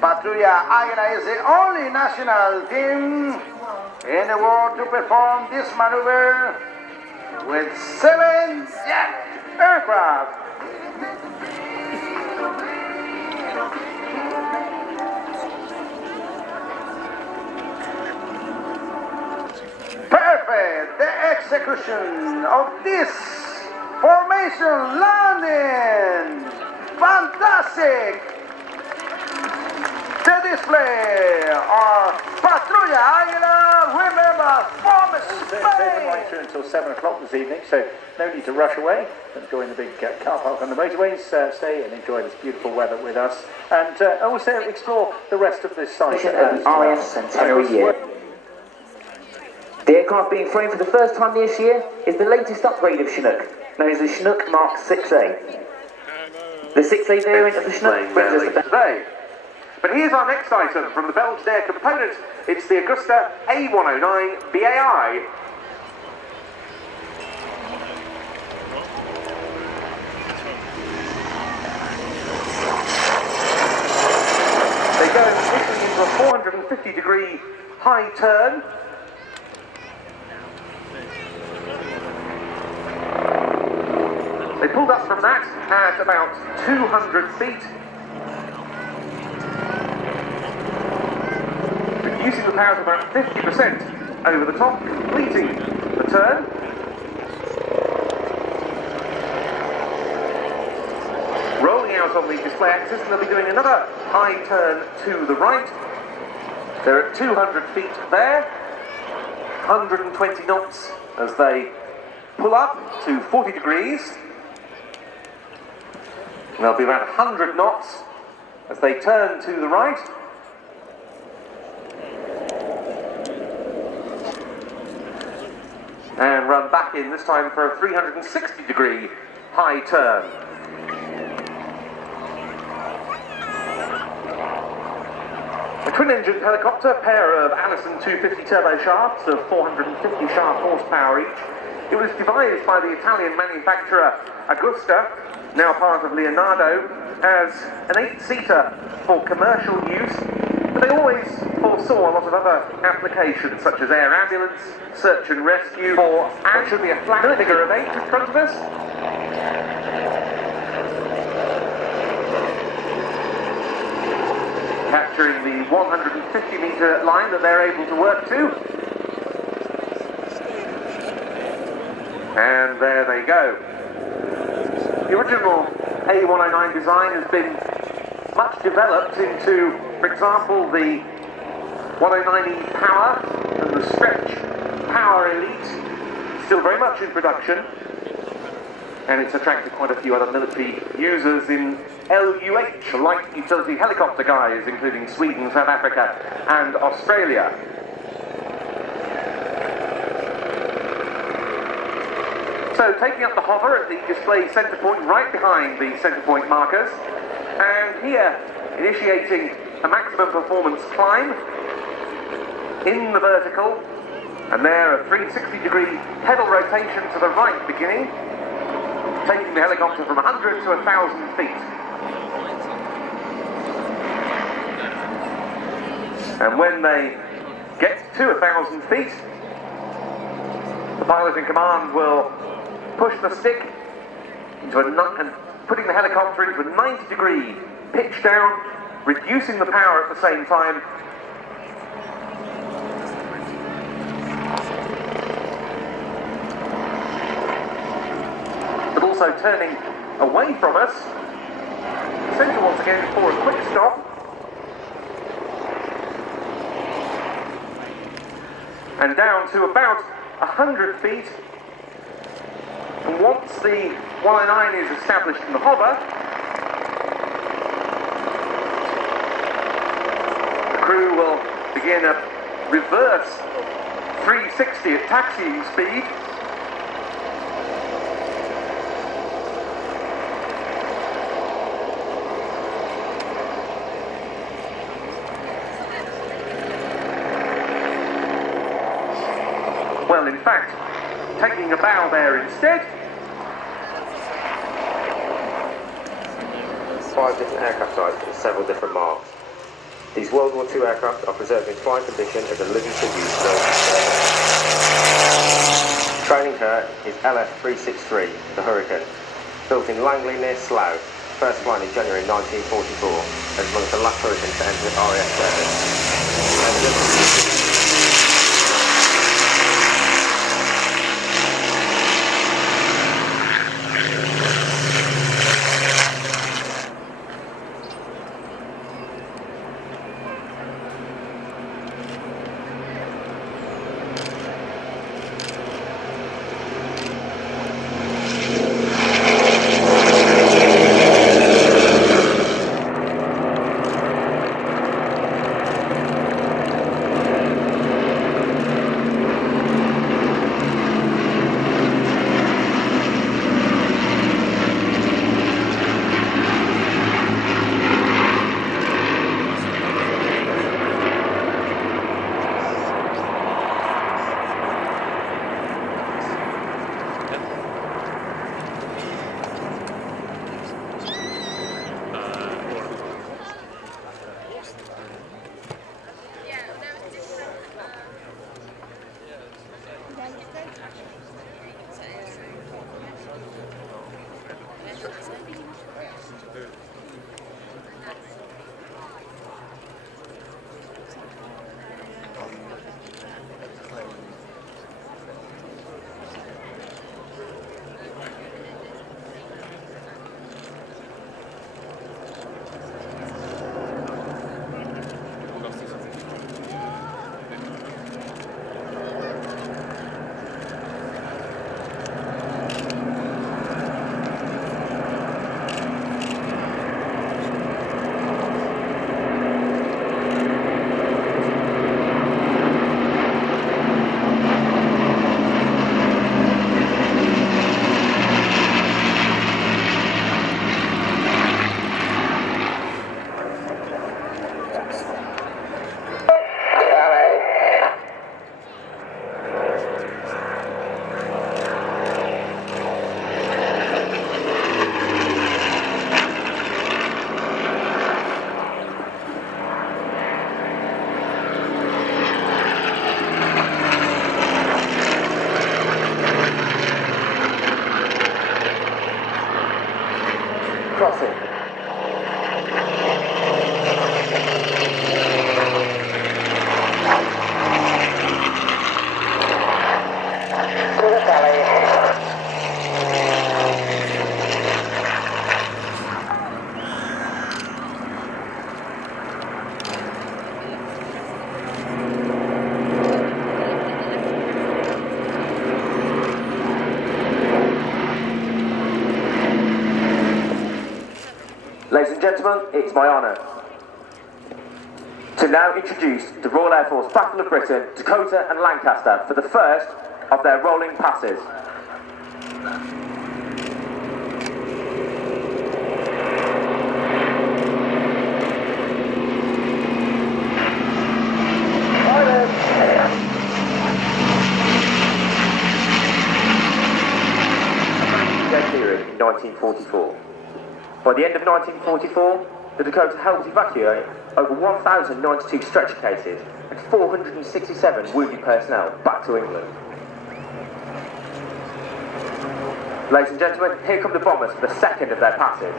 Patrulla Aguila is the only national team in the world to perform this maneuver with 7 jet aircraft. Perfect! The execution of this formation landing! Fantastic! The display are Patrulla Aguila, remember, from They've been right Spain! through until 7 o'clock this evening, so no need to rush away. Enjoy the big car park on the motorways. Stay and enjoy this beautiful weather with us. And also explore the rest of this site. RAF centenary year. The aircraft being flown for the first time this year is the latest upgrade of Chinook, known as the Chinook Mark 6A. The 6A variant of the Chinook brings us today. But here's our next item from the Belgian Air Component. It's the Agusta A109 BAI. They go quickly into a 450-degree high turn. They pulled up from that at about 200 feet. Reducing the power to about 50% over the top, completing the turn. Rolling out on the display axis, and they'll be doing another high turn to the right. They're at 200 feet there, 120 knots as they pull up to 40 degrees. And they'll be about 100 knots as they turn to the right. And run back in, this time for a 360-degree high turn. A twin-engine helicopter, pair of Allison 250 turbo shafts of 450 shaft horsepower each. It was devised by the Italian manufacturer Agusta, now part of Leonardo, as an 8-seater for commercial use, but they always foresaw a lot of other applications, such as air ambulance, search and rescue, or actually a flat figure of 8 in front of us. Capturing the 150-metre line that they're able to work to. And there they go. The original A109 design has been much developed into, for example, the 109E Power and the Stretch Power Elite, still very much in production, and it's attracted quite a few other military users in LUH, light utility helicopter guys, including Sweden, South Africa and Australia. So taking up the hover at the display centre point, right behind the centre point markers, and here initiating a maximum performance climb in the vertical, and there a 360-degree pedal rotation to the right beginning, taking the helicopter from 100 to 1,000 feet. And when they get to 1,000 feet, the pilot in command will push the stick into and putting the helicopter into a 90-degree pitch down, reducing the power at the same time. But also turning away from us. Centre once again for a quick stop. And down to about 100 feet. And once the 109 is established in the hover, the crew will begin a reverse 360 at taxiing speed. Well, in fact, taking a bow there instead. 5 different aircraft types and several different marks. These World War II aircraft are preserved in flying condition as a living tribute to those. Training her is LF-363, the Hurricane, built in Langley near Slough, first flown in January 1944, as one of the last Hurricanes to enter RAF service. Ladies and gentlemen, it's my honour to now introduce the Royal Air Force Battle of Britain, Dakota and Lancaster for the first of their rolling passes. Dead period in 1944. By the end of 1944, the Dakota helped evacuate over 1,092 stretcher cases and 467 wounded personnel back to England. Ladies and gentlemen, here come the bombers for the second of their passes.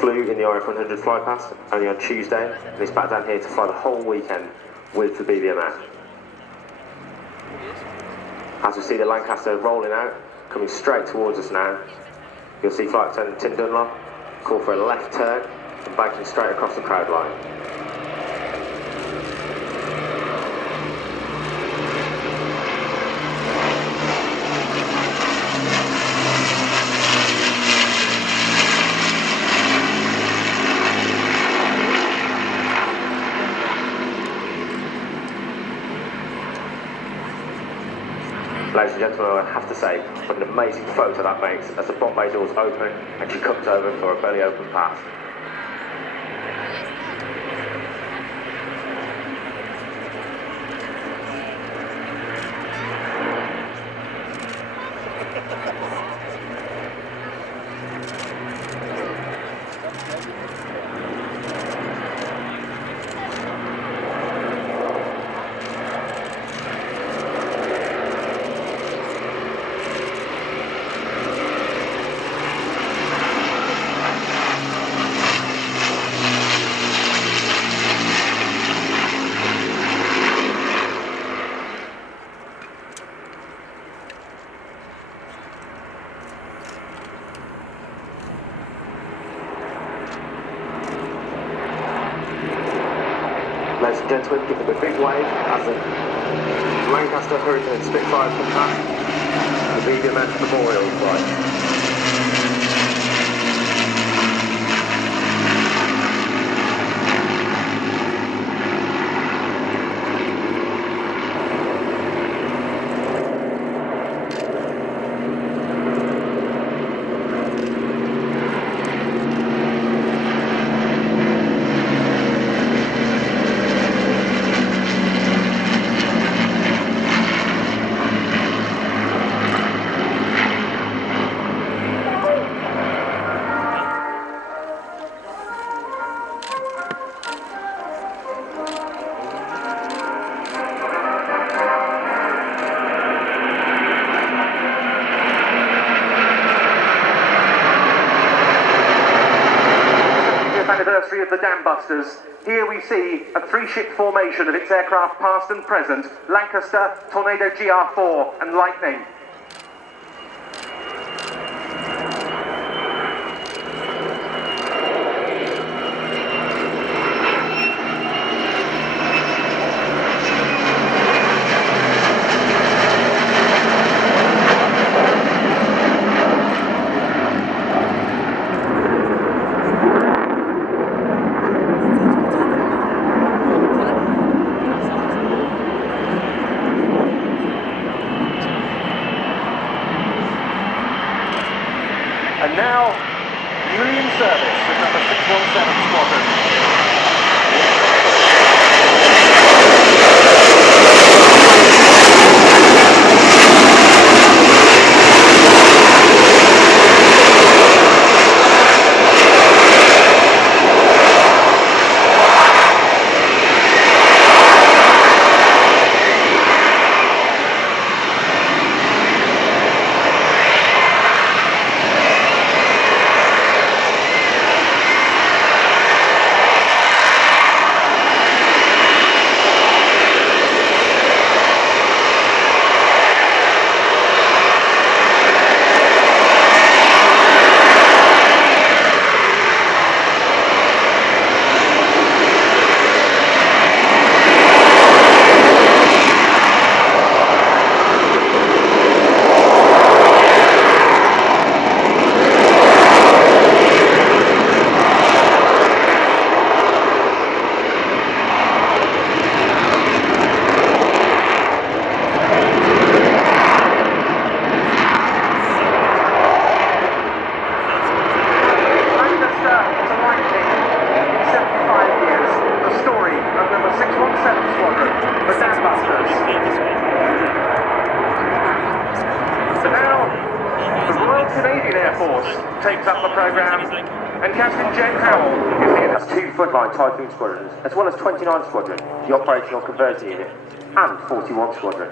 Flew in the RF 100 fly past only on Tuesday, and he's back down here to fly the whole weekend with the BBMF. As we see the Lancaster rolling out, coming straight towards us now. You'll see Flight Attendant Tim Dunlop call for a left turn and banking straight across the crowd line. Ladies and gentlemen, I have to say, what an amazing photo that makes as the bomb bay doors open and she comes over for a belly open pass. Ladies and gentlemen, give them a big wave as the Lancaster Hurricane Spitfire come past the BBMF Memorial flight. Anniversary of the Dam Busters. Here we see a three-ship formation of its aircraft past and present: Lancaster, Tornado GR4 and Lightning. And now, newly in service with number 617 Squadron. Canadian Air Force takes up the programme, and Captain Jen Howell is the... That's 2 frontline Typhoon squadrons, as well as 29 Squadron, the operational converter unit, and 41 Squadron.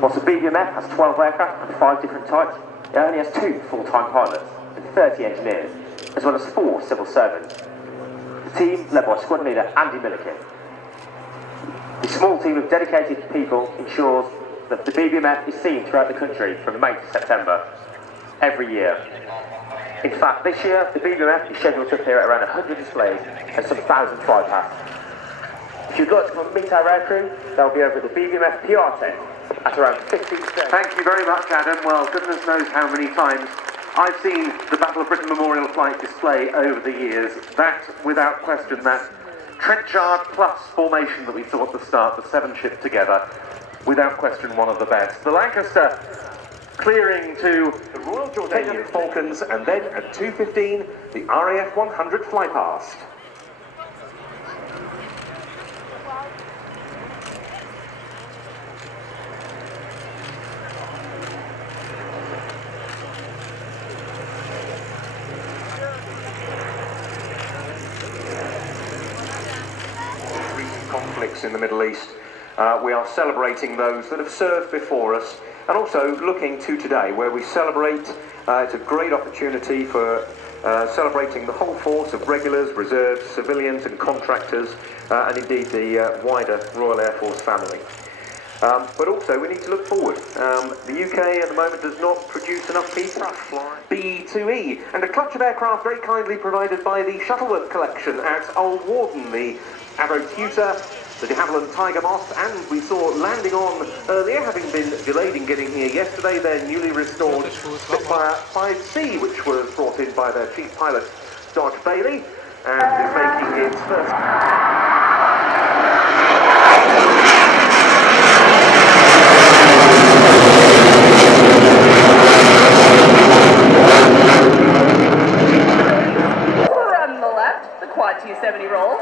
Whilst the BBMF has 12 aircraft and 5 different types, it only has 2 full-time pilots and 30 engineers, as well as 4 civil servants. The team, led by Squadron Leader Andy Milliken. The small team of dedicated people ensures that the BBMF is seen throughout the country from May to September, every year. In fact, this year, the BBMF is scheduled to appear at around 100 displays and some 1,000 flypasts. If you'd like to come meet our aircrew, they'll be over at the BBMF PR tent at around 15 days. Thank you very much, Adam. Well, goodness knows how many times I've seen the Battle of Britain Memorial Flight display over the years. That, without question, that Trenchard plus formation that we saw at the start, the 7 ships together, without question one of the best. The Lancaster clearing to the Royal Jordanian Falcons, and then at 2:15, the RAF 100 flypast. Recent conflicts in the Middle East. We are celebrating those that have served before us, and also looking to today, where we celebrate. It's a great opportunity for celebrating the whole force of regulars, reserves, civilians and contractors, and indeed the wider Royal Air Force family. But also we need to look forward. The UK at the moment does not produce enough people to fly BE-2E, and a clutch of aircraft very kindly provided by the Shuttleworth collection at Old Warden, the Arrow Tutor, the de Havilland Tiger Moth, and we saw landing on earlier, having been delayed in getting here yesterday, their newly restored Spitfire 5C, which was brought in by their chief pilot, Dodge Bailey, and is making its first... On the left, the Quad 270 roll.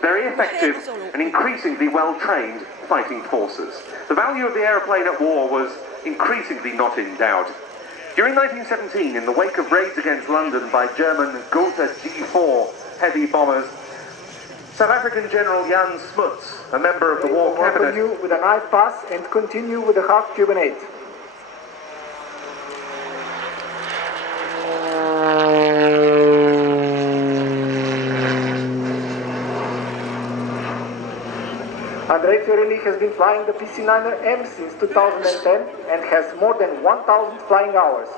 Very effective and increasingly well-trained fighting forces. The value of the aeroplane at war was increasingly not in doubt. During 1917, in the wake of raids against London by German Gotha G4 heavy bombers, South African General Jan Smuts, a member of the War Cabinet... Continue with a knife pass and continue with a half cubanate. Andrei Fiorelli has been flying the PC-9M since 2010 and has more than 1,000 flying hours.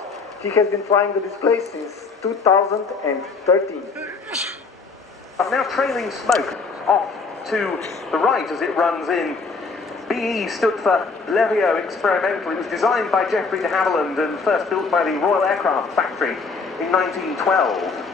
He has been flying the display since 2013. Now trailing smoke off to the right as it runs in. BE stood for Lerio Experimental. It was designed by Geoffrey de Havilland and first built by the Royal Aircraft Factory in 1912.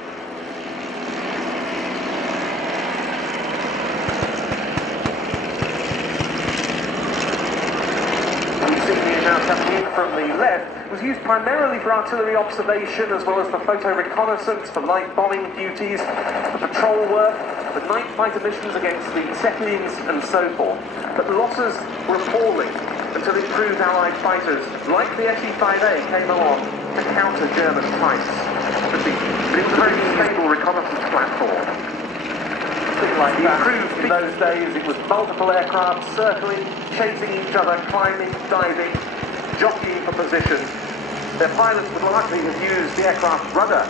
Coming in from the left, was used primarily for artillery observation as well as for photo reconnaissance, for light bombing duties, for patrol work, for night fighter missions against the Zeppelins and so forth. But the losses were appalling until improved Allied fighters like the SE-5A came along to counter German flights. But it was a very stable reconnaissance platform. anything like that. In those days, it was multiple aircraft circling, chasing each other, climbing, diving, jockeying for position. Their pilots would likely have used the aircraft's rudder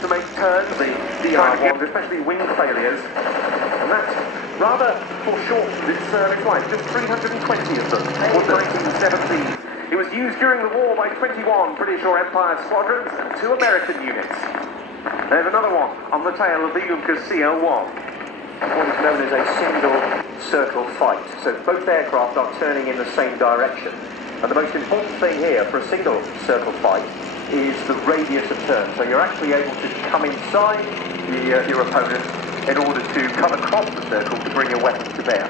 to make turns, the DR-1s, especially wing failures, and that rather foreshortened its service life. Just 320 of them was 1917. It was used during the war by 21 British or Empire squadrons and 2 American units. There's another one on the tail of the Junkers CO-1. What is known as a single circle fight. So both aircraft are turning in the same direction. And the most important thing here for a single circle fight is the radius of turn. So you're actually able to come inside your opponent in order to come across the circle to bring your weapon to bear.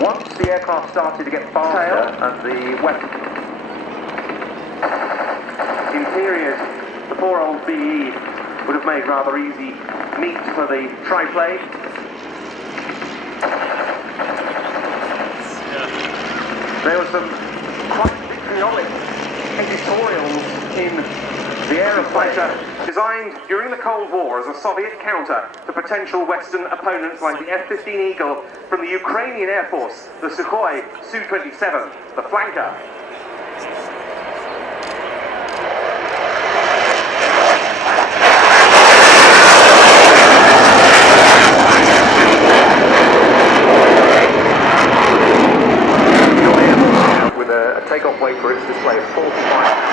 Once the aircraft started to get faster and the weapon... In period, the poor old BE would have made rather easy meat for the triplane. There was some quite vitriolic editorials in the Eurofighter, designed during the Cold War as a Soviet counter to potential Western opponents like the F-15 Eagle from the Ukrainian Air Force, the Sukhoi Su-27, the flanker. Takeoff weight for its display of 45.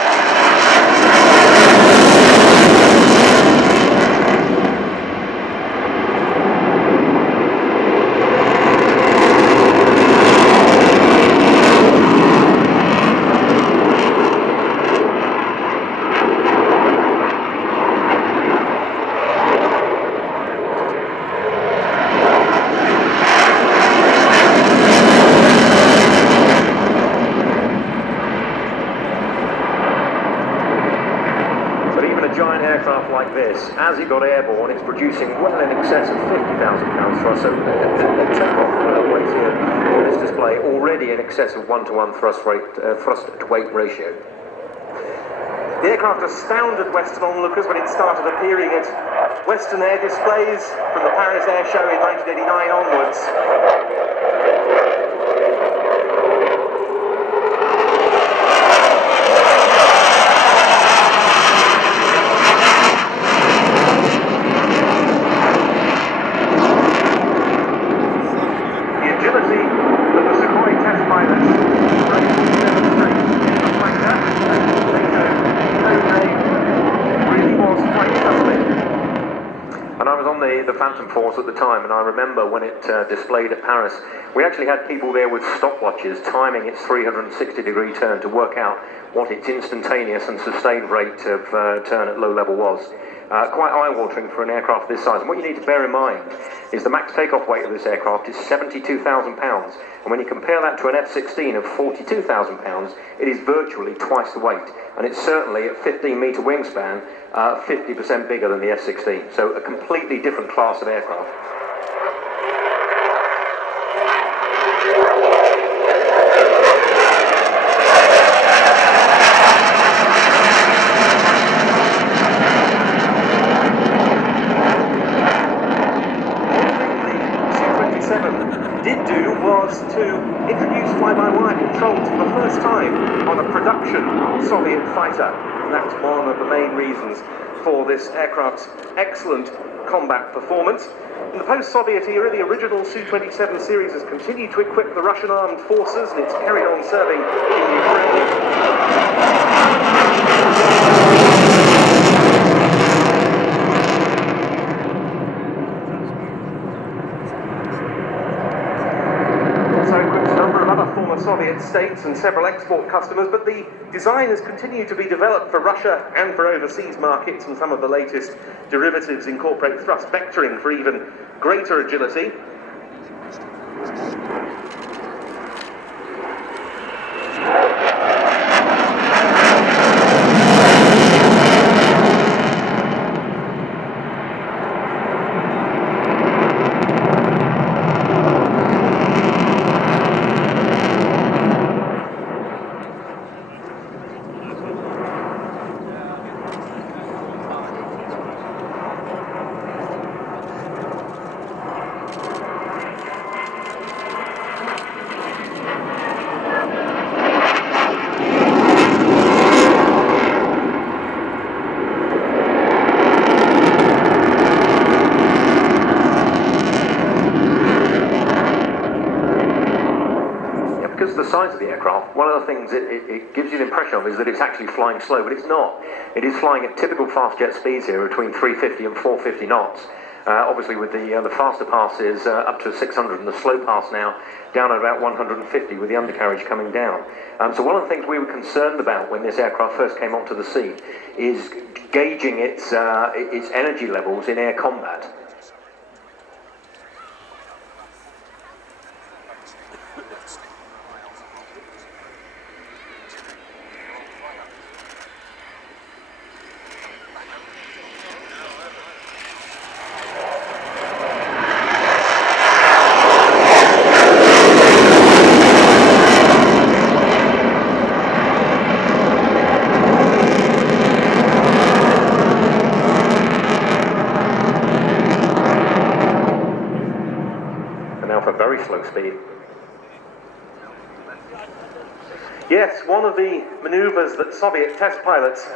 Like this, as it got airborne, it's producing well in excess of 50,000 pounds thrust. So the takeoff weight here on this display already in excess of 1-to-1 thrust to weight ratio. The aircraft astounded Western onlookers when it started appearing at Western air displays from the Paris Air Show in 1989 onwards. Force at the time, and I remember when it displayed at Paris, we actually had people there with stopwatches timing its 360-degree turn to work out what its instantaneous and sustained rate of turn at low level was. Quite eye-watering for an aircraft this size. And what you need to bear in mind is the max takeoff weight of this aircraft is 72,000 pounds, and when you compare that to an F-16 of 42,000 pounds, it is virtually twice the weight, and it's certainly at 15-metre wingspan 50% bigger than the F-16, so a completely different class of aircraft. Did do was to introduce fly-by-wire control for the first time on a production Soviet fighter. And that's one of the main reasons for this aircraft's excellent combat performance. In the post-Soviet era, the original Su-27 series has continued to equip the Russian armed forces, and it's carried on serving in Ukraine. Soviet states and several export customers, but the design has continued to be developed for Russia and for overseas markets, and some of the latest derivatives incorporate thrust vectoring for even greater agility. size of the aircraft, one of the things it gives you the impression of is that it's actually flying slow, but it's not. It is flying at typical fast jet speeds here, between 350 and 450 knots. Obviously with the faster passes up to 600 and the slow pass now down at about 150 with the undercarriage coming down. So one of the things we were concerned about when this aircraft first came onto the sea is gauging its energy levels in air combat. Slow speed. Yes, one of the manoeuvres that Soviet test pilots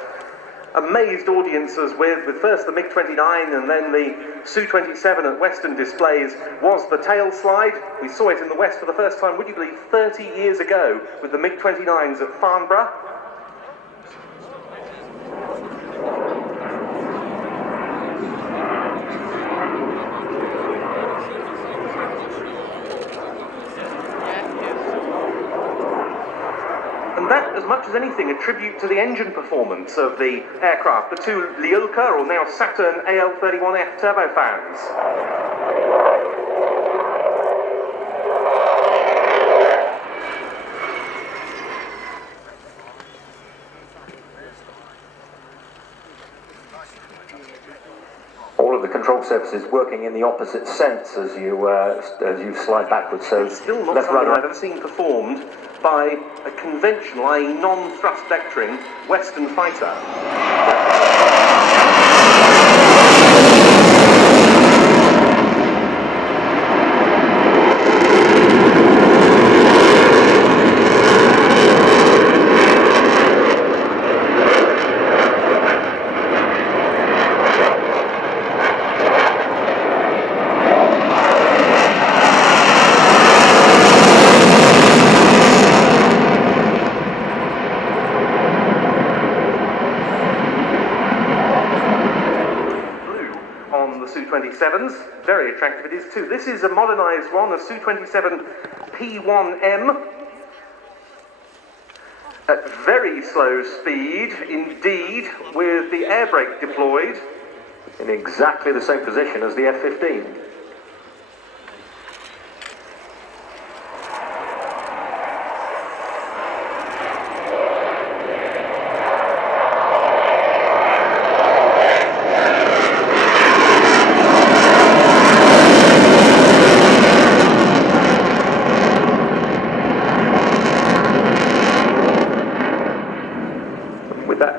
amazed audiences with first the MiG-29 and then the Su-27 at Western displays was the tail slide. We saw it in the West for the first time, would you believe, 30 years ago with the MiG-29s at Farnborough. And that, as much as anything, a tribute to the engine performance of the aircraft, the two Lyulka, or now Saturn AL-31F turbofans. All of the control surfaces working in the opposite sense as you slide backwards. So still not something I've ever seen performed by a conventional, i.e. non-thrust vectoring Western fighter. Su-27s, very attractive it is too. This is a modernised one, a Su-27 P1M, at very slow speed indeed, with the air brake deployed in exactly the same position as the F-15.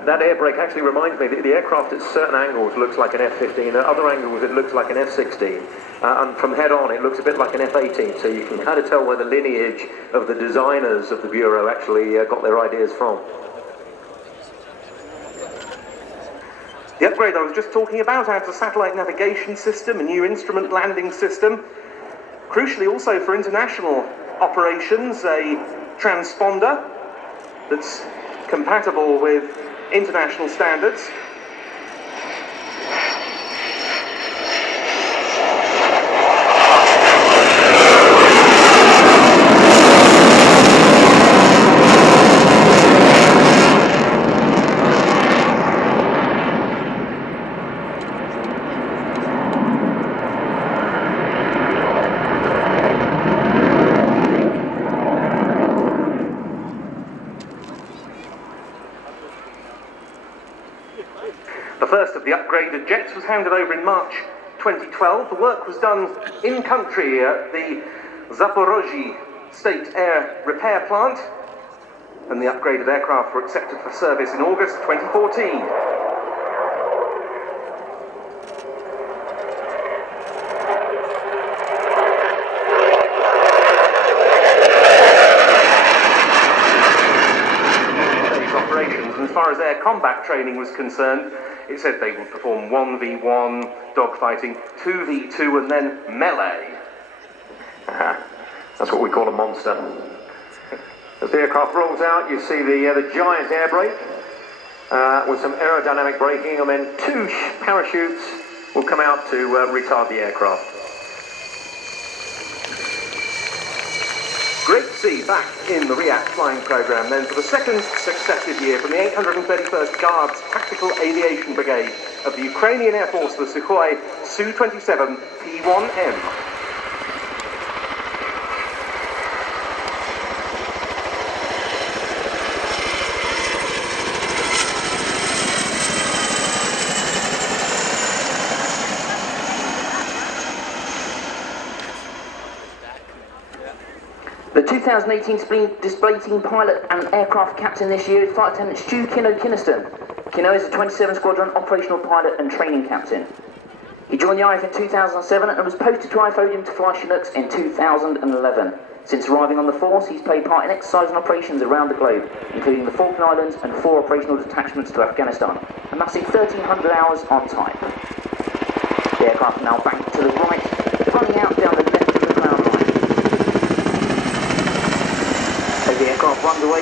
That air brake actually reminds me that the aircraft at certain angles looks like an F-15, at other angles it looks like an F-16, and from head on it looks a bit like an F-18, so you can kind of tell where the lineage of the designers of the Bureau actually got their ideas from. The upgrade I was just talking about adds a satellite navigation system, a new instrument landing system, crucially also for international operations, a transponder that's compatible with international standards. The first of the upgraded jets was handed over in March 2012. The work was done in country at the Zaporozhye State Air Repair Plant, and the upgraded aircraft were accepted for service in August 2014. As far as air combat training was concerned, it said they would perform 1v1 dogfighting, 2v2 and then melee. That's what we call a monster. As the aircraft rolls out, you see the giant air brake with some aerodynamic braking, and then two parachutes will come out to retard the aircraft. Great to see back in the REACT flying programme then for the second successive year from the 831st Guards Tactical Aviation Brigade of the Ukrainian Air Force, the Sukhoi Su-27 P-1M. The 2018 display team pilot and aircraft captain this year is Flight Lieutenant Stu Kinniston. Kino is a 27 Squadron operational pilot and training captain. He joined the IF in 2007 and was posted to IFODIUM to fly Chinooks in 2011. Since arriving on the force, he's played part in exercise and operations around the globe, including the Falkland Islands and 4 operational detachments to Afghanistan, amassing 1,300 hours on type. The aircraft now banked to the right, running out down the left of the cloud line. As the aircraft runs away,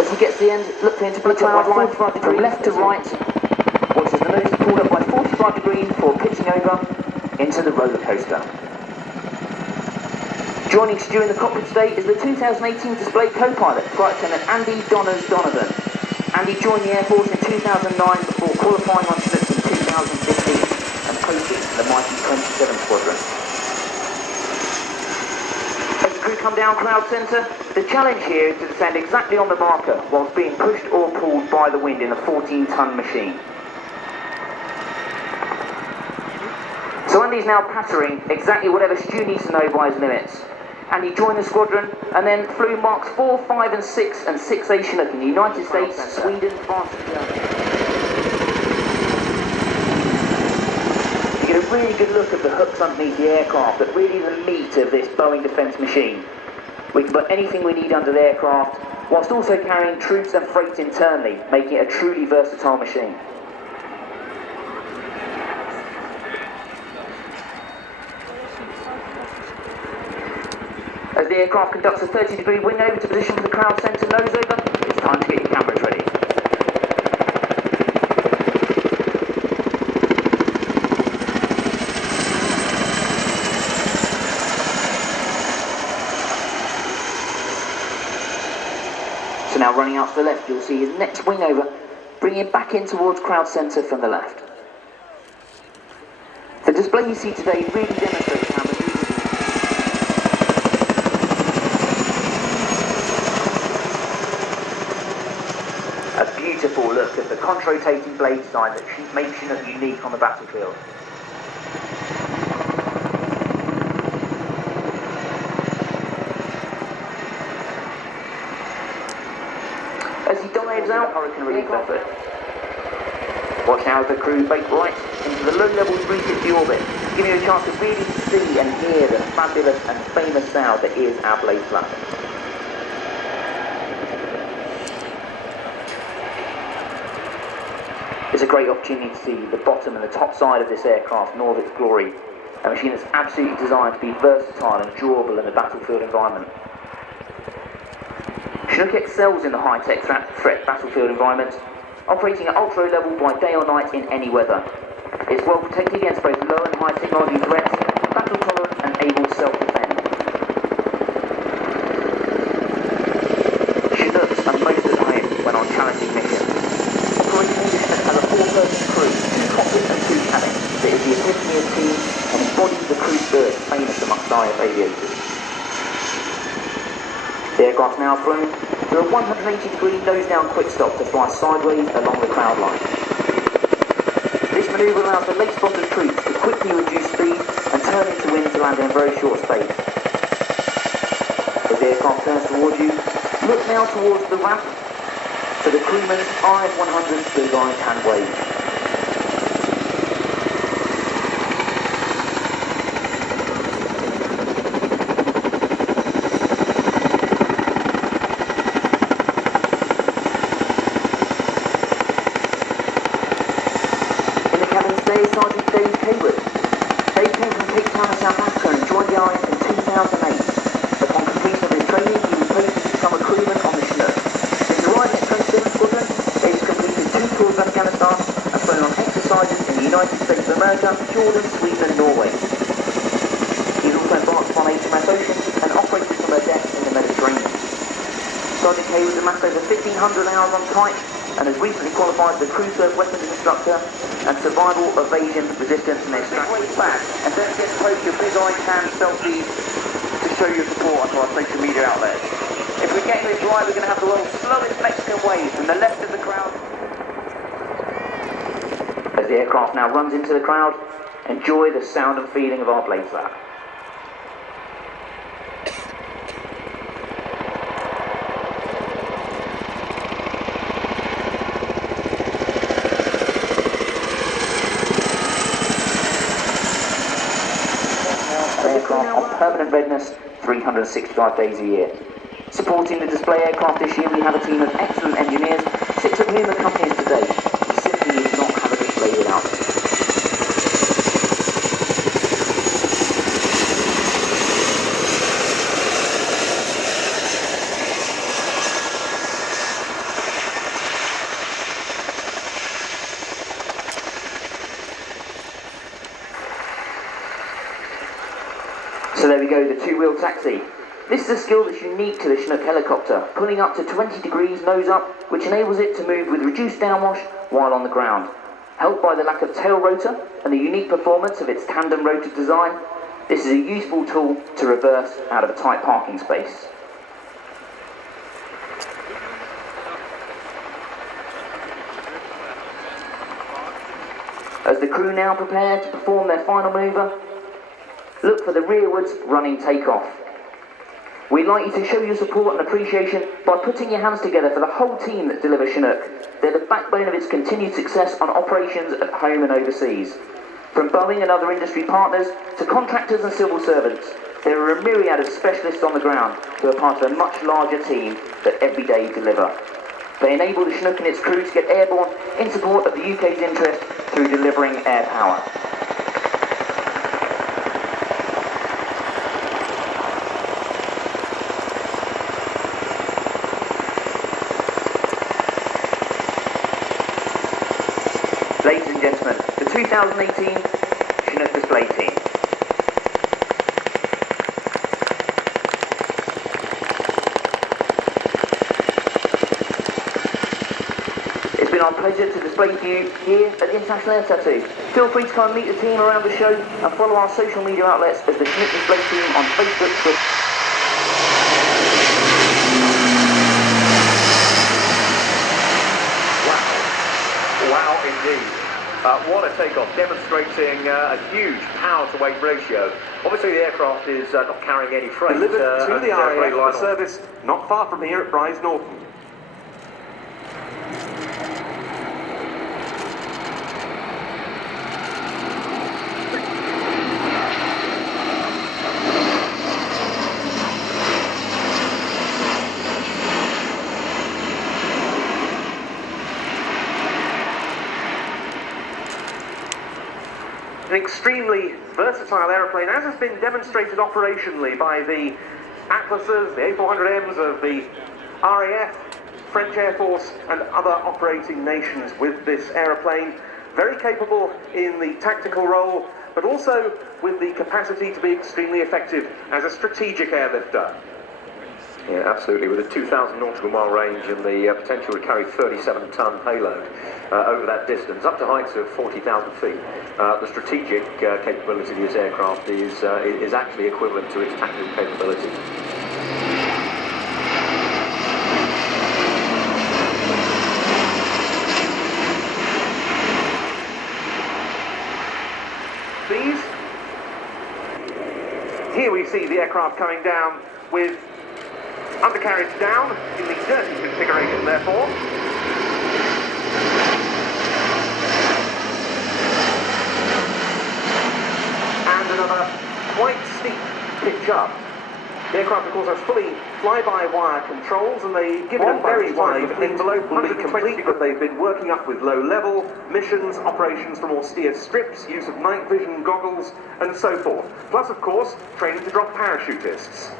as he gets to the end, look into the cloud line from left to right, watch as the nose is pulled up by 45 degrees before pitching over into the roller coaster. Joining Stu in the cockpit today is the 2018 display co-pilot, Flight Lieutenant Andy Donovan. Andy joined the Air Force in 2009 before qualifying on Chinooks in 2015 and posting in the mighty 27 Squadron. As the crew come down Cloud Centre, the challenge here is to descend exactly on the marker whilst being pushed or pulled by the wind in a 14-ton machine. So Andy's now pattering exactly whatever Stu needs to know by his limits. Andy joined the squadron and then flew Marks 4, 5 and 6 and 6A Chinook in the United States, Sweden, France and Germany. You get a really good look at the hooks underneath the aircraft, that really the meat of this Boeing defence machine. We can put anything we need under the aircraft, whilst also carrying troops and freight internally, making it a truly versatile machine. As the aircraft conducts a 30-degree wing over to position for the Cloud Centre nose over, it's time to get your cameras ready. So now running out to the left, you'll see his next wing over, bringing it back in towards Cloud Centre from the left. The display you see today really demonstrates how beautiful look at the contra-rotating blade design that makes Chinook unique on the battlefield. As he dives out, Hurricane relief effort. Watch now as the crew bake right into the low-level 350 orbit, giving you a chance to really see and hear the fabulous and famous sound that is our blade flapping. It's a great opportunity to see the bottom and the top side of this aircraft in all of its glory. A machine that's absolutely designed to be versatile and durable in a battlefield environment. Chinook excels in the high-tech threat battlefield environment, operating at ultra-low level by day or night in any weather. It's well protected against both low and high technology threats, battle tolerant and able to self-defend. Chinooks are most at home when on challenging missions. Operating Englishman has a 4-person crew, 2 cockpits and 2 cabins, that is the epitome of team and embodies the crew spirit famous amongst IF aviators. The aircraft now flown through a 180-degree nose-down quick stop to fly sideways along the cloud line. This manoeuvre allows the late-spotted troops to quickly reduce speed and turn into wind to land in a very short space. As the aircraft turns towards you, look now towards the ramp to the crewman's IF-100 blue line hand wave. Sergeant Dave Hayward. Dave came from Cape Town in South Africa and joined the IF in 2008. Upon completion of his training, he was placed United States of America, Jordan, Sweden and Norway. He's also embarked upon HMS Ocean and operated from her deck in the Mediterranean. Sergeant K was amassed over 1,500 hours on type and has recently qualified as a crew serve weapons instructor and survival, evasion, resistance and extraction. Back and don't forget to post your big eye cam selfies to show your support onto our social media outlets. If we're getting this right, we're going to have the world's slowest Mexican wave from the left of the crowd. As the aircraft now runs into the crowd, enjoy the sound and feeling of our blade flap. Permanent readiness 365 days a year. Supporting the display aircraft this year, we have a team of excellent engineers, 6 of whom accompany us today. We simply do not have a display without them. So there we go, the two-wheel taxi. This is a skill that's unique to the Chinook helicopter, pulling up to 20 degrees nose up, which enables it to move with reduced downwash while on the ground. Helped by the lack of tail rotor and the unique performance of its tandem rotor design, this is a useful tool to reverse out of a tight parking space. As the crew now prepare to perform their final manoeuvre, look for the rearwards running takeoff. We'd like you to show your support and appreciation by putting your hands together for the whole team that delivers Chinook. They're the backbone of its continued success on operations at home and overseas. From Boeing and other industry partners to contractors and civil servants, there are a myriad of specialists on the ground who are part of a much larger team that every day deliver. They enable the Chinook and its crew to get airborne in support of the UK's interest through delivering air power. Ladies and gentlemen, the 2018 Chinook display team. It's been our pleasure to display for you here at the International Air Tattoo. Feel free to come and meet the team around the show and follow our social media outlets as the Chinook display team on Facebook, Twitter. Wow, indeed. What a takeoff, demonstrating a huge power-to-weight ratio. Obviously the aircraft is not carrying any freight. Delivered to the RAF for service not far from here at Bryce Norton. An extremely versatile aeroplane, as has been demonstrated operationally by the Atlases, the A400Ms of the RAF, French Air Force and other operating nations with this aeroplane. Very capable in the tactical role, but also with the capacity to be extremely effective as a strategic airlifter. Yeah, absolutely, with a 2,000 nautical mile range and the potential to carry 37-ton payload over that distance, up to heights of 40,000 feet. The strategic capability of this aircraft is actually equivalent to its tactical capability. Please. Here we see the aircraft coming down with undercarriage down in the dirty configuration, therefore. And another quite steep pitch up. The aircraft, of course, has fully fly-by-wire controls, and they give it a very wide envelope. Will be complete, but they've been working up with low-level missions, operations from austere strips, use of night vision goggles, and so forth. Plus, of course, training to drop parachutists.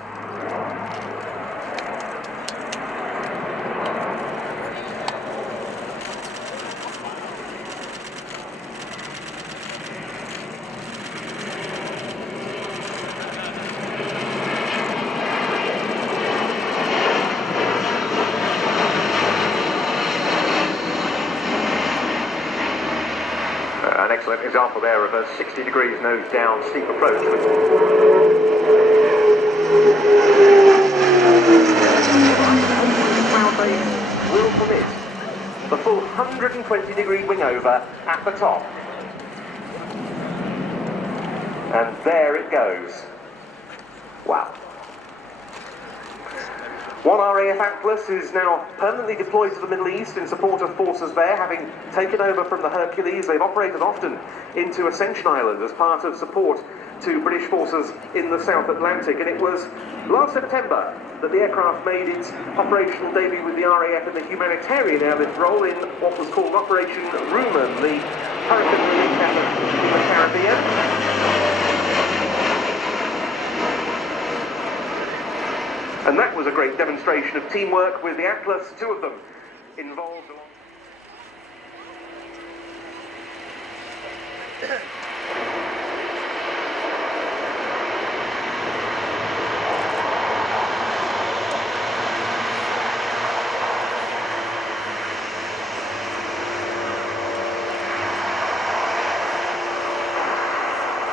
example there of a 60 degrees nose down steep approach. Cloud base will permit the full 120 degree wing over at the top. And there it goes. Wow. One RAF Atlas is now permanently deployed to the Middle East in support of forces there, having taken over from the Hercules. They've operated often into Ascension Island as part of support to British forces in the South Atlantic. And it was last September that the aircraft made its operational debut with the RAF in the humanitarian airlift role in what was called Operation Rumen, the hurricane relief effort in the Caribbean. And that was a great demonstration of teamwork with the Atlas, two of them involved.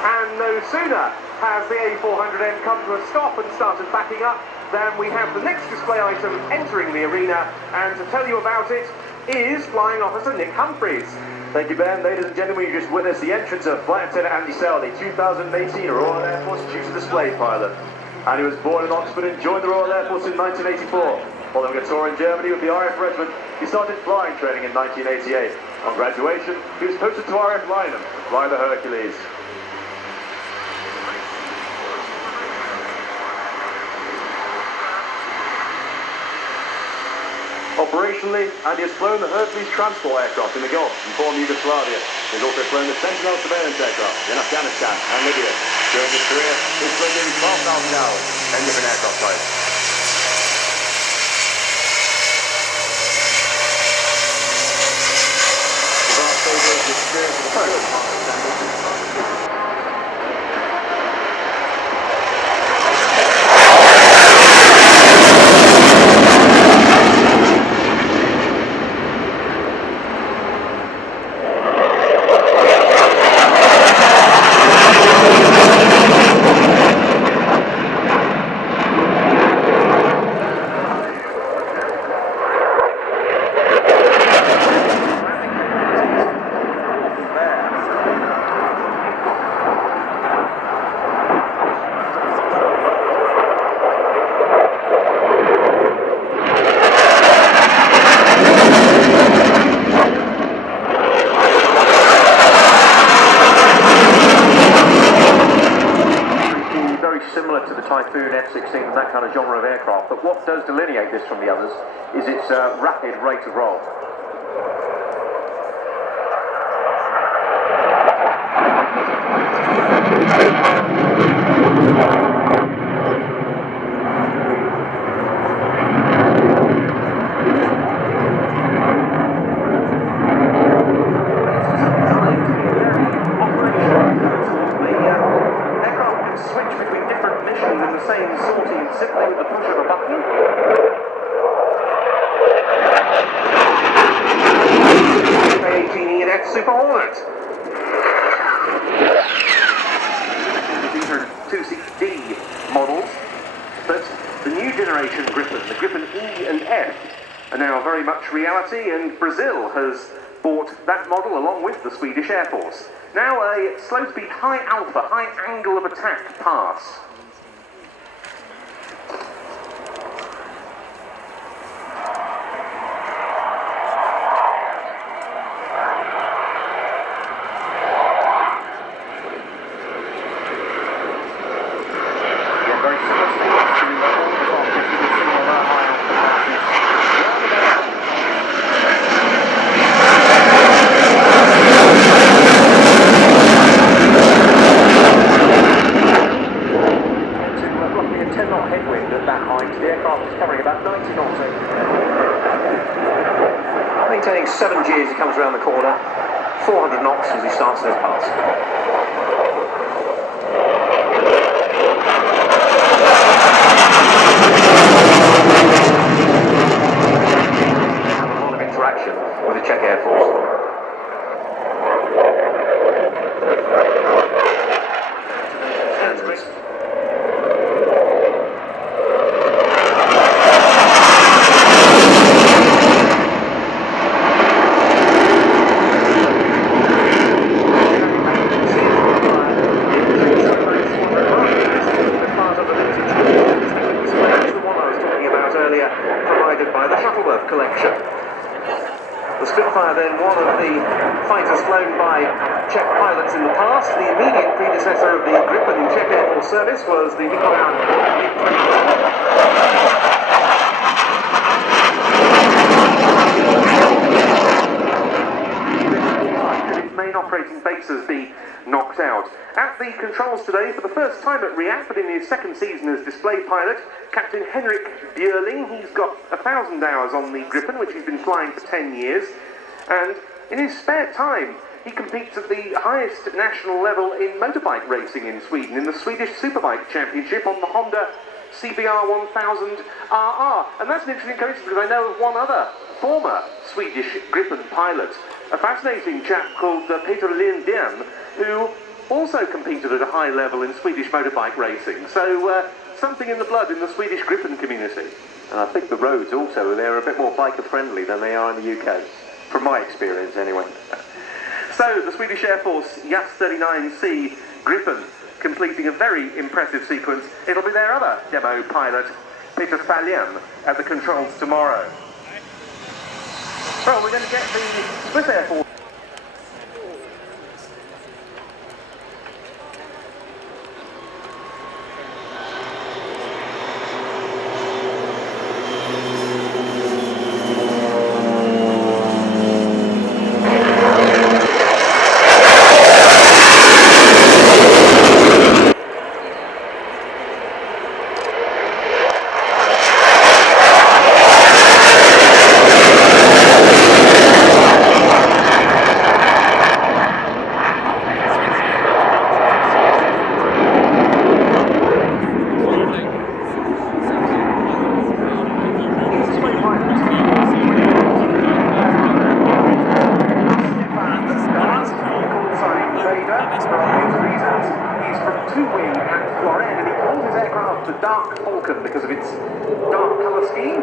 And no sooner has the A400M come to a stop and started backing up than we have the next display item entering the arena, and to tell you about it is Flying Officer Nick Humphreys. Thank you, Ben. Ladies and gentlemen, you just witnessed the entrance of Flight Lieutenant Andy Sell, the 2018 Royal Air Force Duty Display pilot. And he was born in Oxford and joined the Royal Air Force in 1984. Following a tour in Germany with the RAF Regiment, he started flying training in 1988. On graduation, he was posted to RAF Lynham to fly the Hercules. Operationally, Andy has flown the Hercules transport aircraft in the Gulf and former Yugoslavia. He's also flown the Sentinel surveillance aircraft in Afghanistan and Libya. During his career, he's flown nearly 12,000 hours, 10 different aircraft types. The vast aviation experience of the pilot genre of aircraft, but what does delineate this from the others is its rapid rate of roll. Simply with the push of a button. A18ENF Super Hornet. These are 2CD models, but the new generation Gripen, the Gripen E and F, are now very much reality, and Brazil has bought that model along with the Swedish Air Force. Now a slow-speed, high-alpha, high angle of attack pass. Maintaining 7 G as he comes around the corner, 400 knots as he starts his pass. Have a lot of interaction with the Czech Air Force. Spitfire, then one of the fighters flown by Czech pilots in the past. The immediate predecessor of the Gripen in Czech Air Force service was the Mikoyan its main operating bases be knocked out. At the controls today, for the first time at RAF, but in his second season as display pilot, Captain Henrik Björling. He's got 1,000 hours on the Gripen, which he's been flying for 10 years. And in his spare time, he competes at the highest national level in motorbike racing in Sweden, in the Swedish Superbike Championship on the Honda CBR 1000 RR. And that's an interesting coincidence because I know of one other former Swedish Gripen pilot, a fascinating chap called Patrulla, who also competed at a high level in Swedish motorbike racing. So something in the blood in the Swedish Gripen community. And I think the roads also, they're a bit more biker friendly than they are in the UK, from my experience anyway. So the Swedish Air Force JAS 39C Gripen completing a very impressive sequence. It'll be their other demo pilot, Peter Falliam, at the controls tomorrow. Well, we're going to get the Swiss Air Force. The dark Falcon because of its dark colour scheme.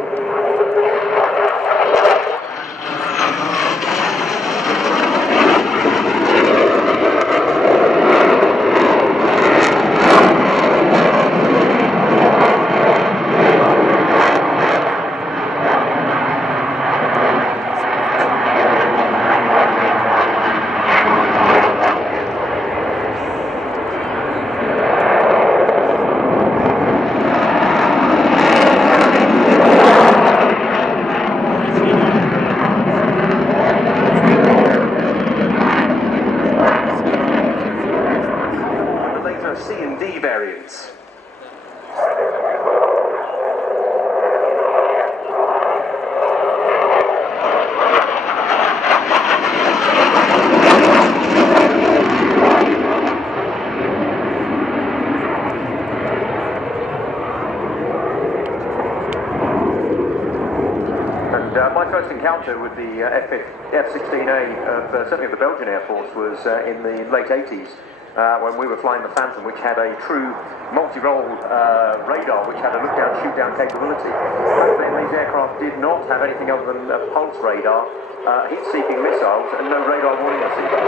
Variants. And my first encounter with the F-16A, certainly of the Belgian Air Force, was in the late 80s. When we were flying the Phantom, which had a true multi-role radar, which had a look-down, shoot-down capability. Back then, these aircraft did not have anything other than a pulse radar, heat-seeking missiles, and no radar warning us either.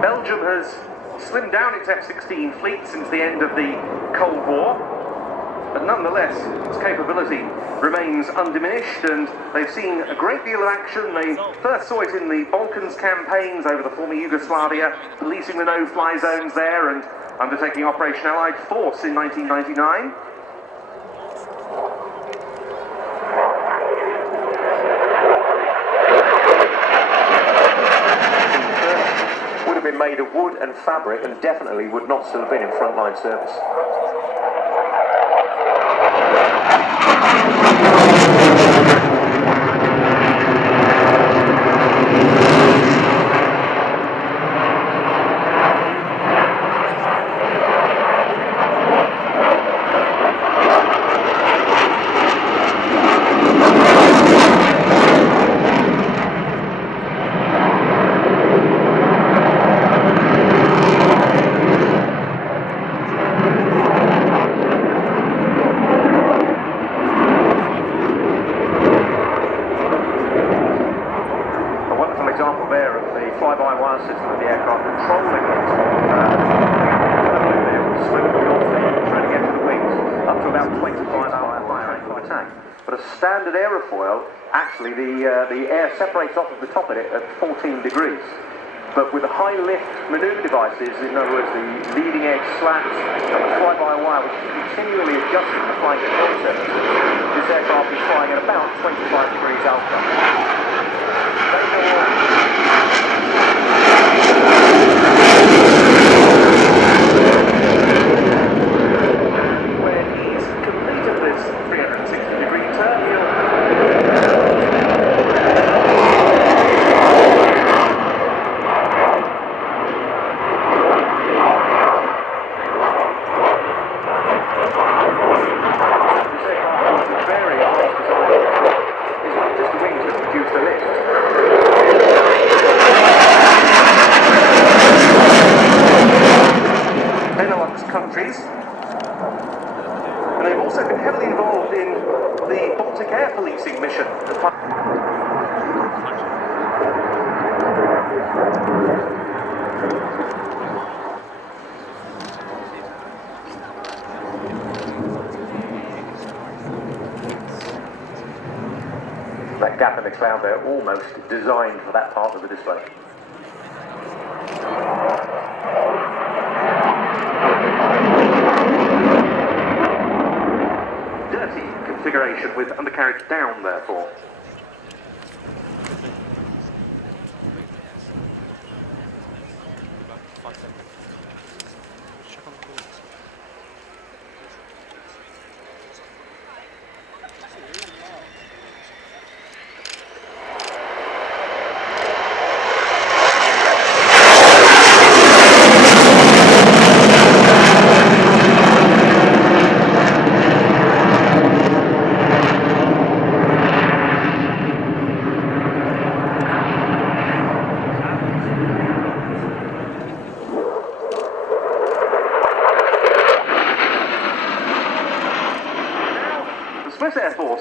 Belgium has slimmed down its F-16 fleet since the end of the Cold War, but nonetheless its capability remains undiminished, and they've seen a great deal of action. They first saw it in the Balkans campaigns over the former Yugoslavia, policing the no-fly zones there and undertaking Operation Allied Force in 1999. Been made of wood and fabric and definitely would not still have been in frontline service. standard aerofoil, actually the air separates off of the top of it at 14 degrees. But with the high lift manoeuvre devices, in other words the leading edge slats and the fly-by-wire, which is continually adjusting the flight control surfaces, this aircraft is flying at about 25 degrees alpha. When he's completed this 360-degree turn, countries, and they've also been heavily involved in the Baltic air policing mission. That gap in the cloud there, almost designed for that part of the display. Configuration with undercarriage down, therefore.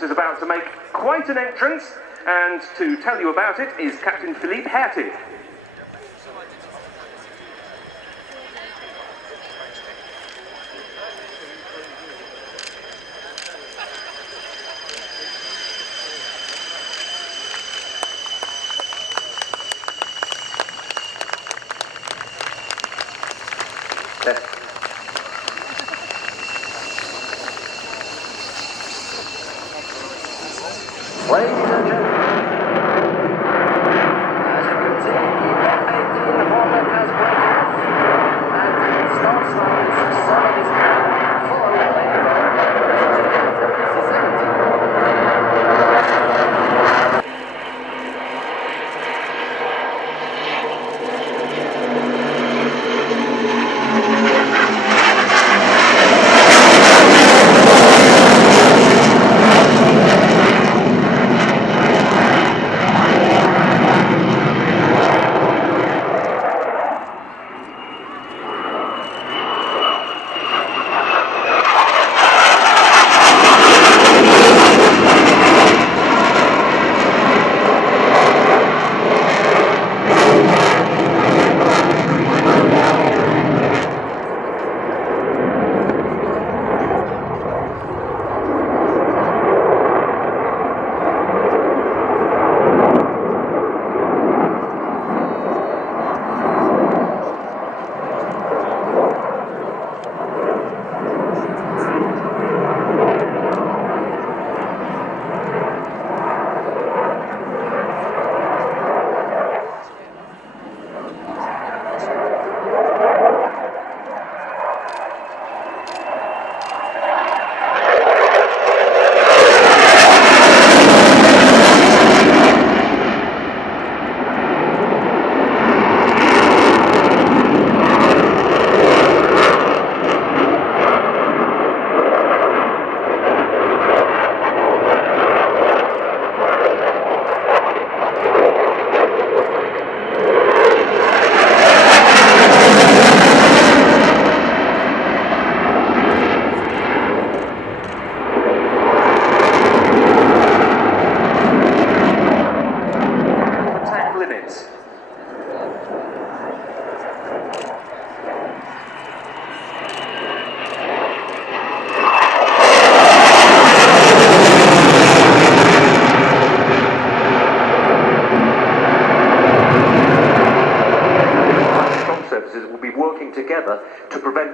Is about to make quite an entrance, and to tell you about it is Captain Philippe Herty. Ladies and gentlemen, as you can see, the F-18 Hornet has broken off, and the start signs side is now followed by the PC-17.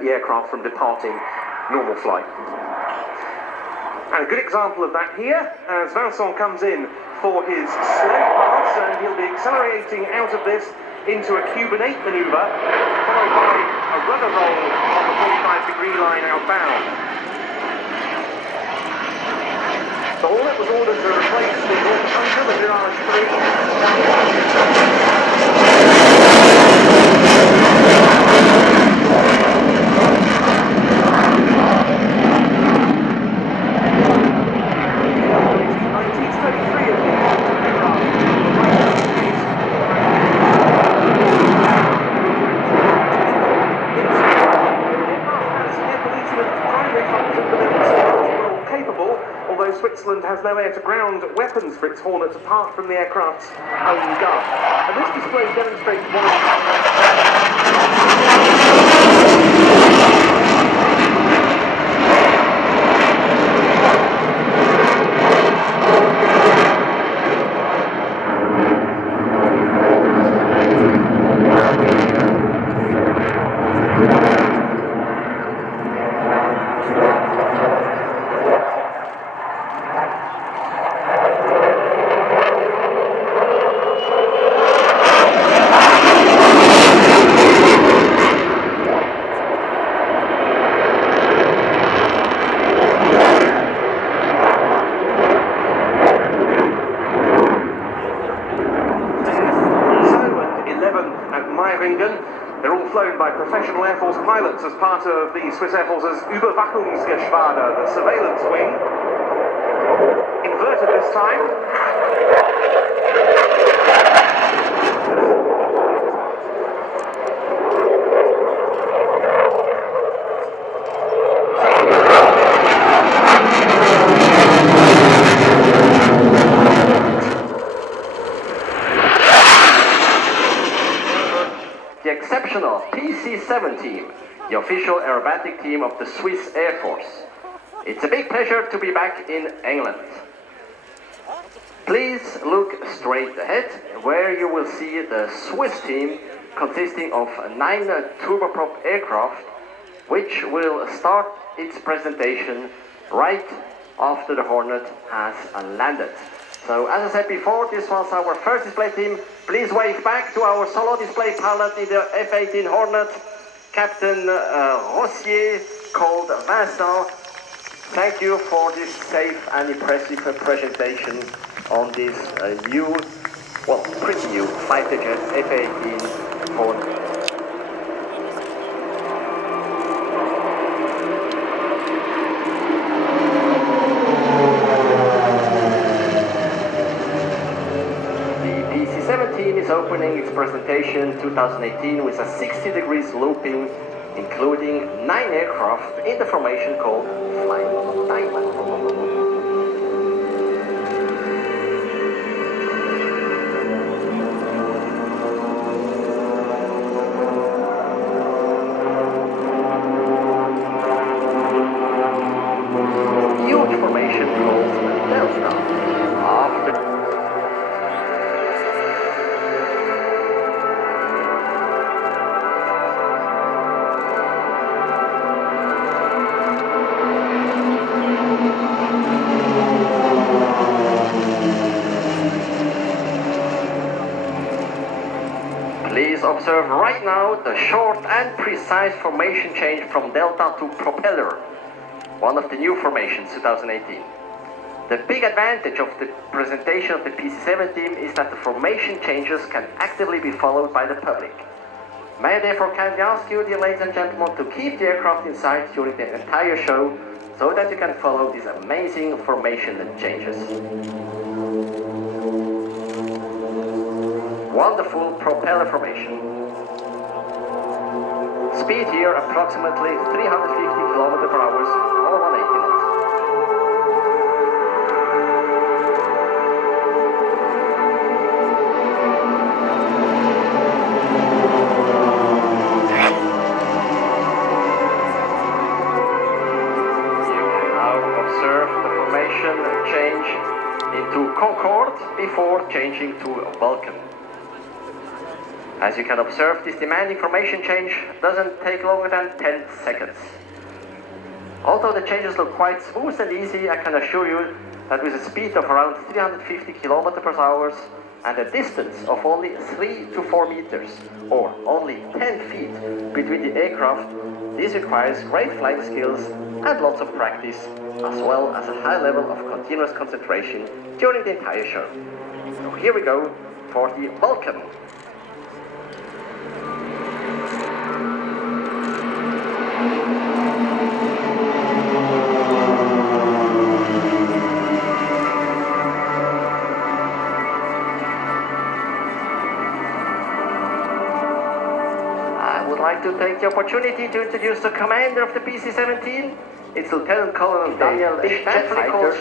prevent the aircraft from departing normal flight. And a good example of that here, as Vincent comes in for his slow pass, and he'll be accelerating out of this into a Cuban 8 manoeuvre, followed by a rudder roll on the 45-degree line outbound. The Hornet was ordered to replace the North Hunter, the Mirage 3. Although Switzerland has no air-to-ground weapons for its Hornets apart from the aircraft's own gun. And this display demonstrates one of They're all flown by professional Air Force pilots as part of the Swiss Air Force's Überwachungsgeschwader, the surveillance wing. Inverted this time. The exceptional PC-7 team, the official aerobatic team of the Swiss Air Force. It's a big pleasure to be back in England. Please look straight ahead, where you will see the Swiss team consisting of 9 turboprop aircraft, which will start its presentation right after the Hornet has landed. So, as I said before, this was our first display team. Please wave back to our solo display pilot in the F-18 Hornet, Captain Rossier, called Vincent. Thank you for this safe and impressive presentation on this new, well, pretty new fighter jet F-18 Hornet. Is opening its presentation 2018 with a 60 degrees looping, including 9 aircraft in the formation called Flying Diamond. Huge formation called Delta. After observe right now the short and precise formation change from Delta to Propeller, one of the new formations 2018. The big advantage of the presentation of the PC-7 team is that the formation changes can actively be followed by the public. May I therefore kindly ask you, dear ladies and gentlemen, to keep the aircraft in sight during the entire show so that you can follow these amazing formation changes. Wonderful propeller formation. Speed here approximately 350 km per hour or 180 knots. You can now observe the formation change into Concorde before changing to Vulcan. As you can observe, this demanding formation change doesn't take longer than 10 seconds. Although the changes look quite smooth and easy, I can assure you that with a speed of around 350 km/h and a distance of only 3 to 4 meters, or only 10 feet between the aircraft, this requires great flying skills and lots of practice, as well as a high level of continuous concentration during the entire show. So here we go for the welcome. To take the opportunity to introduce the commander of the PC-17. It's Lieutenant Colonel Daniel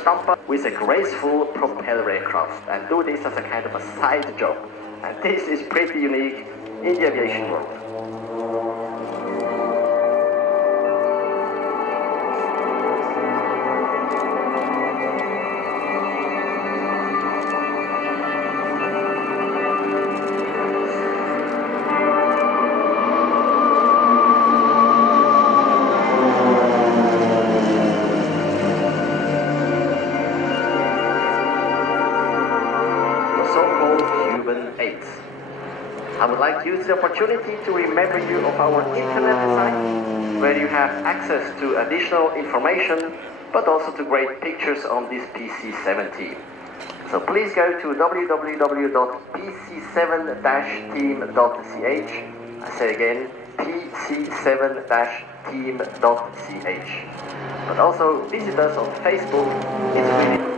Stampa with a graceful propeller aircraft, and do this as a kind of a side job. And this is pretty unique in the aviation world. I would like to use the opportunity to remember you of our internet site, where you have access to additional information, but also to great pictures on this PC-17. So please go to www.pc7-team.ch. I say again, pc7-team.ch. But also visit us on Facebook. It's really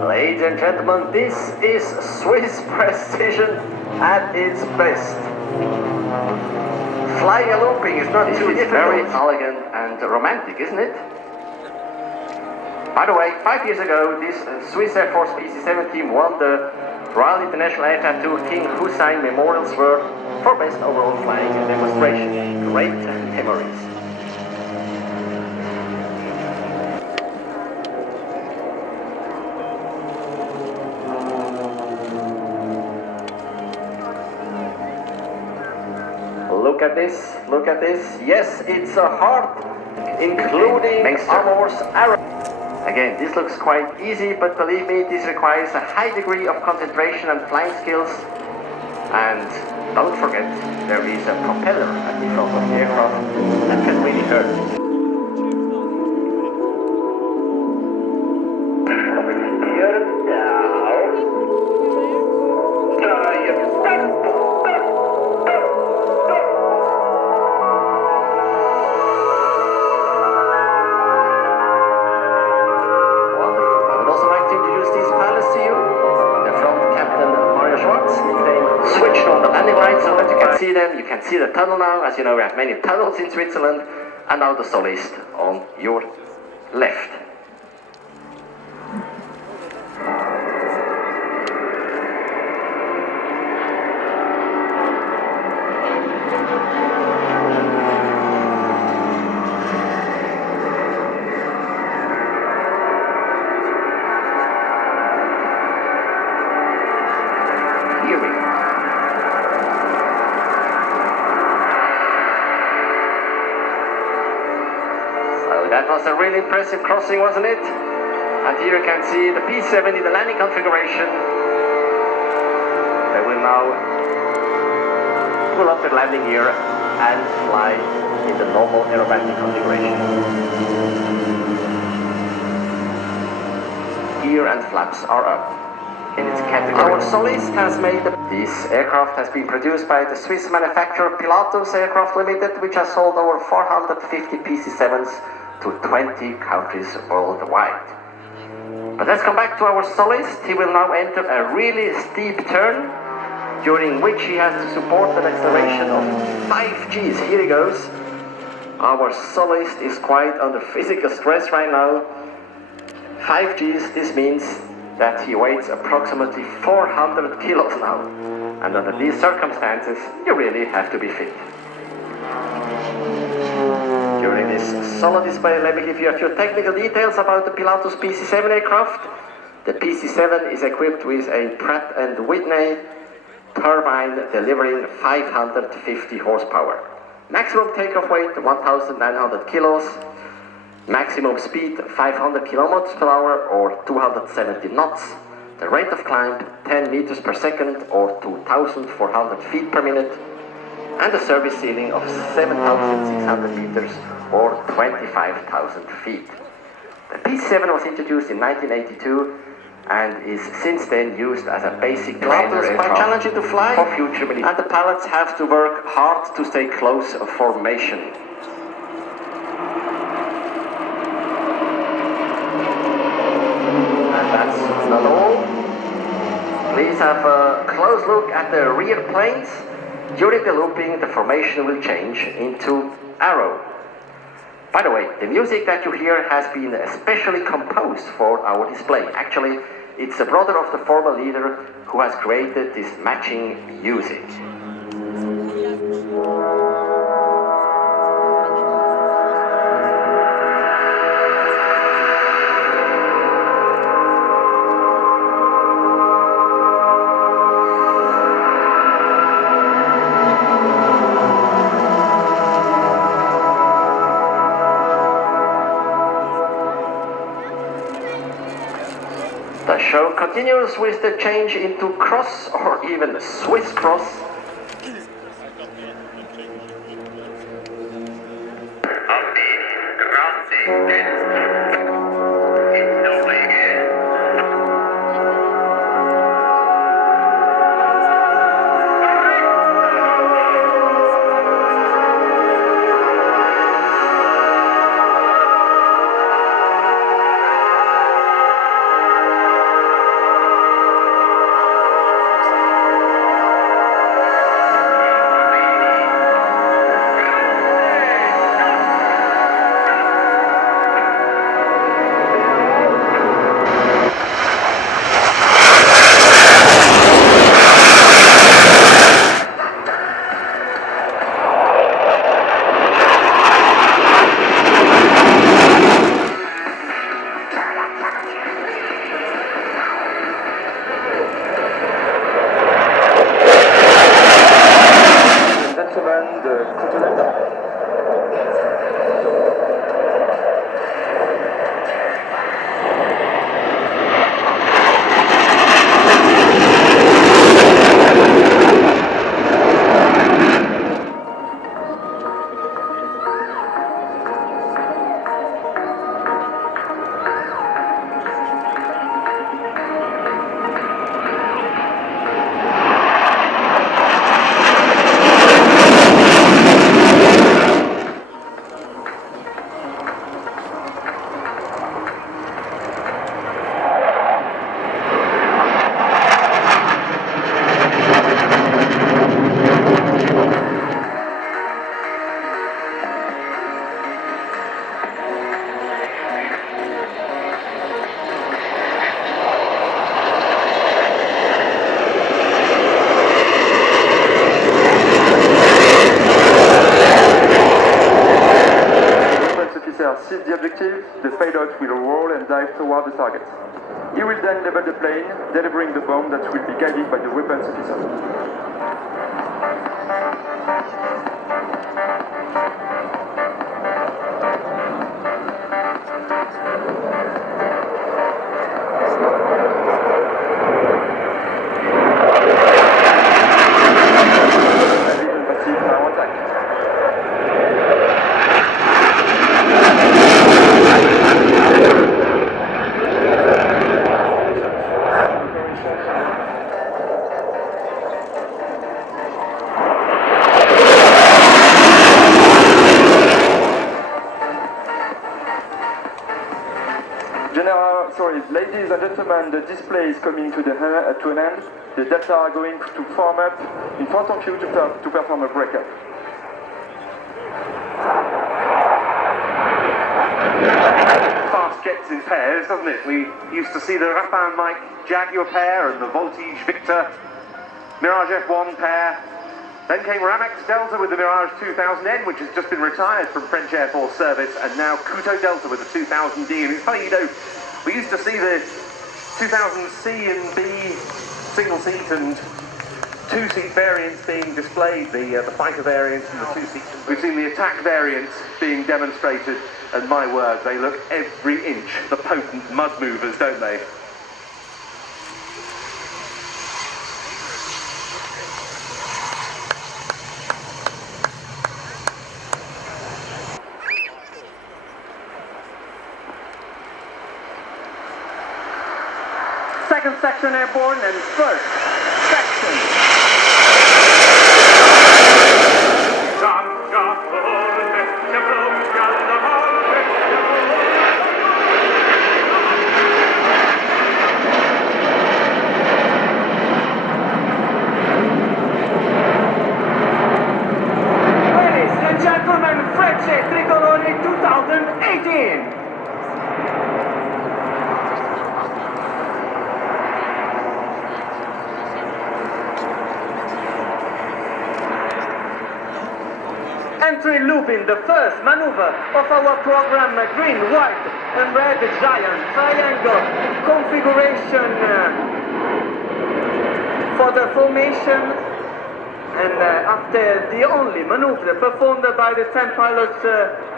Ladies and gentlemen, this is Swiss precision at its best. Flying a looping is not too difficult. Very elegant and romantic, isn't it? By the way, 5 years ago, this Swiss Air Force PC-17 won the Royal International Air Tattoo King Hussein Memorial Sword for best overall flying demonstration. Great memories. Look at this. Yes, it's a heart, including Amor's arrow. Again, this looks quite easy, but believe me, this requires a high degree of concentration and flying skills. And don't forget, there is a propeller at the front of the aircraft that can really hurt. You can see the tunnel now. As you know, we have many tunnels in Switzerland, and now the soloist on your left. That was a really impressive crossing, wasn't it? And here you can see the P-70, the landing configuration. They will now pull up their landing gear and fly in the normal aerobatic configuration. Gear and flaps are up. in its category. Our Solis has made this aircraft has been produced by the Swiss manufacturer Pilatus Aircraft Limited, which has sold over 450 PC-7s to 20 countries worldwide. But let's come back to our Solist. He will now enter a really steep turn, during which he has to support an acceleration of 5 Gs. Here he goes. Our Solist is quite under physical stress right now. 5 Gs, this means that he weighs approximately 400 kilos now. And under these circumstances, you really have to be fit. During this solo display, let me give you a few technical details about the Pilatus PC-7 aircraft. The PC-7 is equipped with a Pratt & Whitney turbine delivering 550 horsepower. Maximum takeoff weight 1,900 kilos. Maximum speed 500 kilometers per hour or 270 knots. The rate of climb 10 meters per second or 2,400 feet per minute. And a service ceiling of 7,600 meters or 25,000 feet. The PC-7 was introduced in 1982 and is since then used as a basic trainer aircraft, quite challenging to fly for future military. And the pilots have to work hard to stay close of formation. And that's not all. Please have a close look at the rear planes. During the looping, the formation will change into arrow. By the way, the music that you hear has been especially composed for our display. Actually, it's a brother of the former leader who has created this matching music. The show continues with the change into cross or even Swiss cross. Seize the objective, the pilot will roll and dive toward the target. He will then level the plane, delivering the bomb that will be guided by the weapons officer. Ladies and gentlemen, the display is coming to an end. The Delta are going to form up in front of you to perform a breakup. Fast jets in pairs, doesn't it? We used to see the Rafale Mike Jaguar pair and the Voltige Victor Mirage F1 pair. Then came Ramex Delta with the Mirage 2000N, which has just been retired from French Air Force service, and now Kuto Delta with the 2000D. And it's funny, you know, we used to see the 2000C and B single-seat and two-seat variants being displayed, the fighter variants and the two-seat. We've seen the attack variants being demonstrated, and my word, they look every inch the potent mud movers, don't they? Second section airborne and first section. Ladies and gentlemen, Frecce Tricolore 2018. Entry looping, the first maneuver of our program, green, white and red giant triangle configuration for the formation, and after the only maneuver performed by the 10 pilots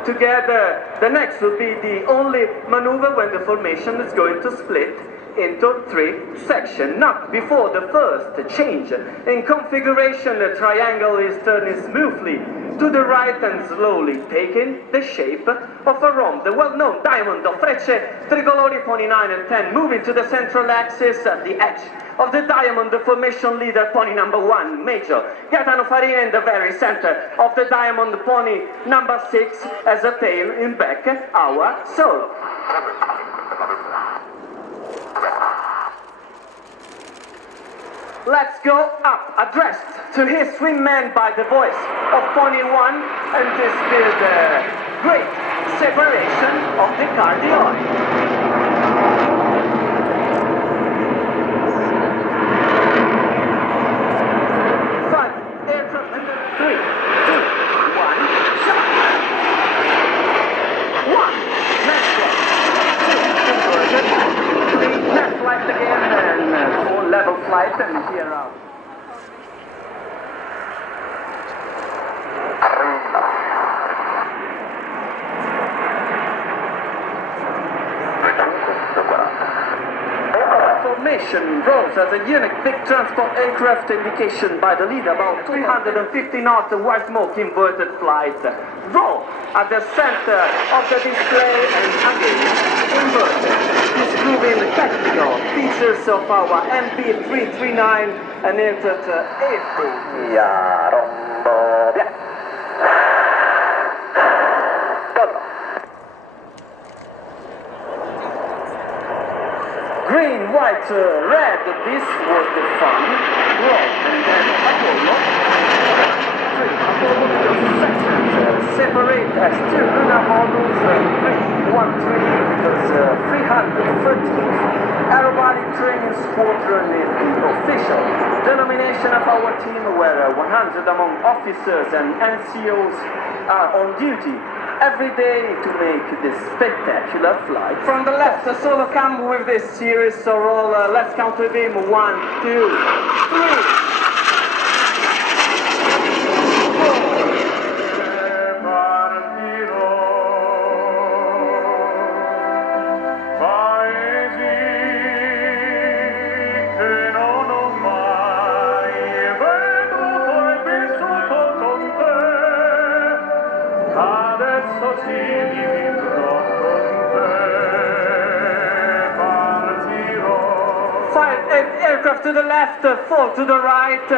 together, the next will be the only maneuver when the formation is going to split into 3 sections. Not before the first change in configuration, the triangle is turning smoothly to the right and slowly taking the shape of a rhomb. The well-known diamond of Frecce Tricolore 29 and 10 moving to the central axis at the edge of the diamond, the formation leader, pony number 1, Major Gaetano Farina, in the very center of the diamond, pony number 6 as a tail in back, our soul. Let's go up, addressed to his wingman by the voice of Pony 1, and this is the great separation of the cardiology. 5 aircraft in 3, 2, 1, shot! 1, left flight, 2, converted, 3, left flight again, and 4, level flight, and here out. Formation rose as a unique big transport aircraft indication by the lead about 350 knots white smoke inverted flight. Roll at the center of the display and again inverted. Disproving the technical features of our MP339 and aircraft airfield. Ja, rombo, via. Green, white, red, this was the fun. Roll, and then Apollo. 3, Apollo sections, separate as 2 lunar modules, 3, 1, 3, because 313th Aerobatic Training Squadron is the official denomination of our team, where 100 among officers and NCOs are on duty every day to make this spectacular flight. From the left, a solo cam with this series, so roll, let's count with him, 1, 2, 3. Aircraft to the left, 4 to the right, 3,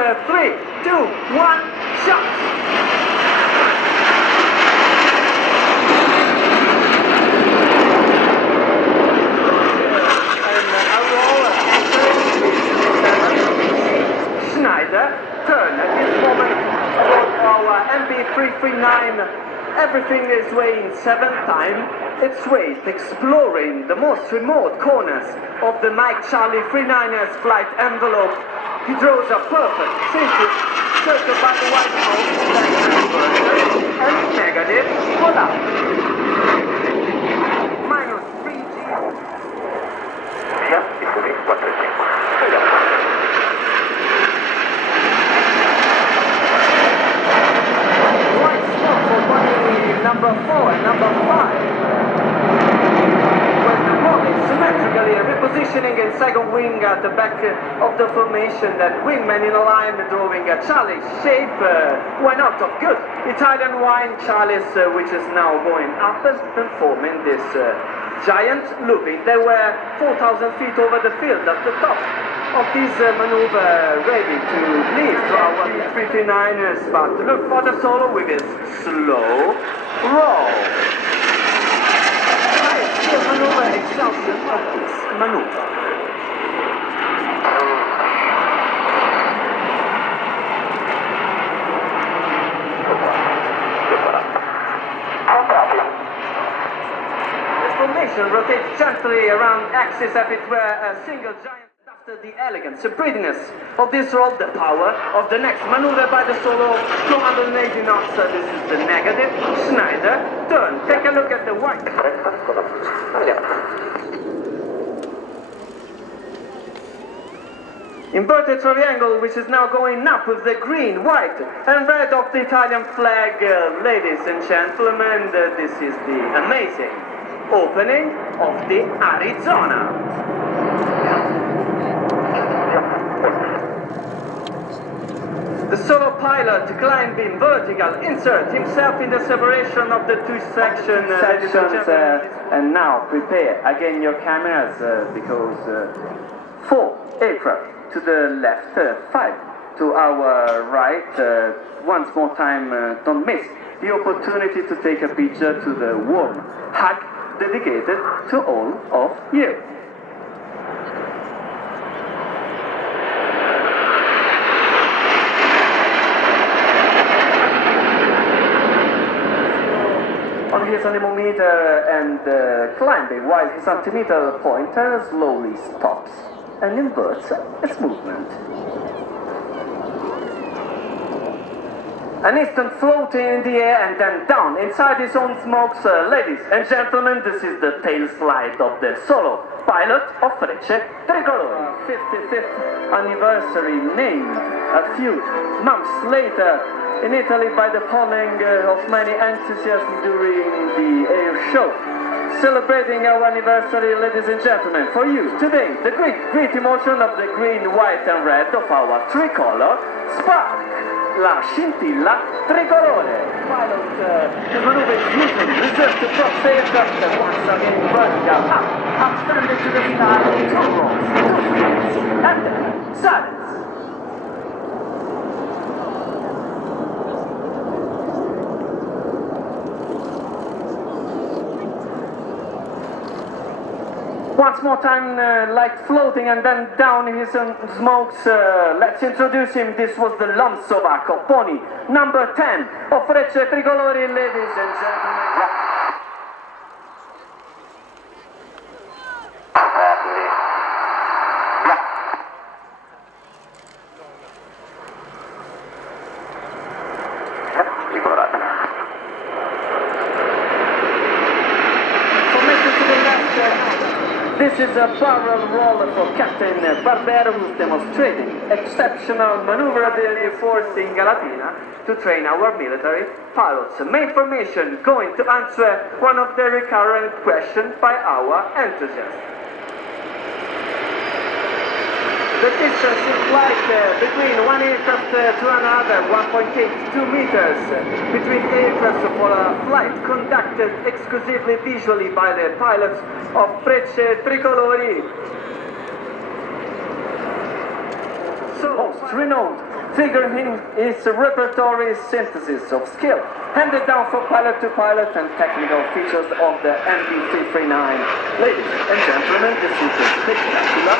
2, 1, shot! And our MB339, everything is weighing 7 times its weight, exploring the most remote corners of the Mike Charlie 39's flight envelope. He draws a perfect circle circled by the white smoke, and negative pull-up. Minus 3G. White smoke for bunny number 4 and number 5. Symmetrically repositioning in second wing at the back of the formation, that wingman in a line drawing a Charlie shape, why not, of good Italian wine chalice, which is now going up and forming this giant looping. They were 4,000 feet over the field at the top of this maneuver, ready to leave to our 339 spot. Look for the solo with his slow roll. Maneuver exhaustion of this maneuver. This formation rotates gently around axis as if it were a single giant. After the elegance, the prettiness of this roll, the power of the next maneuver by the solo 280 knots. This is the negative. Schneider, turn. Take a look at the white. Inverted triangle, which is now going up with the green, white, and red of the Italian flag. Ladies and gentlemen, this is the amazing opening of the Arizona. The solo pilot climbing vertical, insert himself in the separation of the two sections, and now prepare again your cameras because 4 aircraft to the left, 5 to our right. Once more time, don't miss the opportunity to take a picture to the warm hug dedicated to all of you. On his anemometer and climbing, while his altimeter pointer slowly stops and inverts its movement. An instant floating in the air and then down inside his own smokes. Ladies and gentlemen, this is the tail slide of the solo pilot of Frecce Tricolore. 55th anniversary, named a few months later in Italy by the polling of many enthusiasts during the air show. Celebrating our anniversary, ladies and gentlemen, for you today, the great emotion of the green, white and red of our tricolor spark, la scintilla tricolore. Pilot, the maneuver is usually reserved to prop aircraft that once again vertical, upstanding to the sky, 2 rolls, 2 spins, and then silence. Once more time, like floating and then down his smokes. Let's introduce him. This was the Lamsovac of Pony, number 10 of Frecce Tricolori, ladies and gentlemen. This is a barrel roller for Captain Barbero, who's demonstrating exceptional maneuverability forcing Latina to train our military pilots. Main formation going to answer one of the recurrent questions by our enthusiasts. The distance in flight between one aircraft to another, 1.82 meters between aircraft for a flight conducted exclusively visually by the pilots of Frecce Tricolori. So, most renowned figure in his repertory synthesis of skill, handed down for pilot to pilot and technical features of the MB339. Ladies and gentlemen, this is the spectacular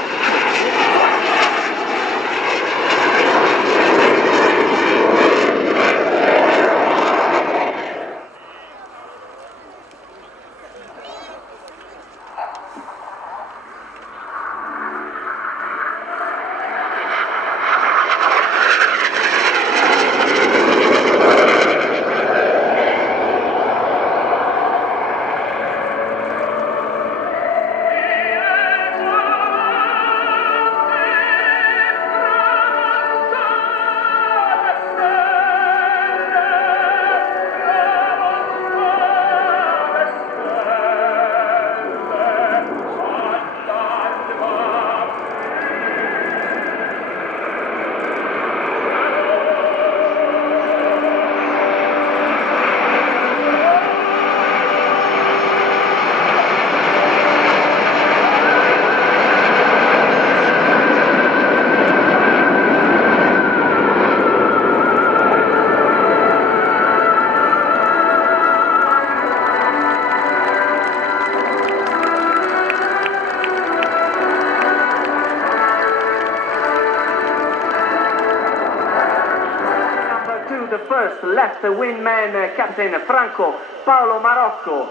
first left wingman Captain Franco Paolo Marocco,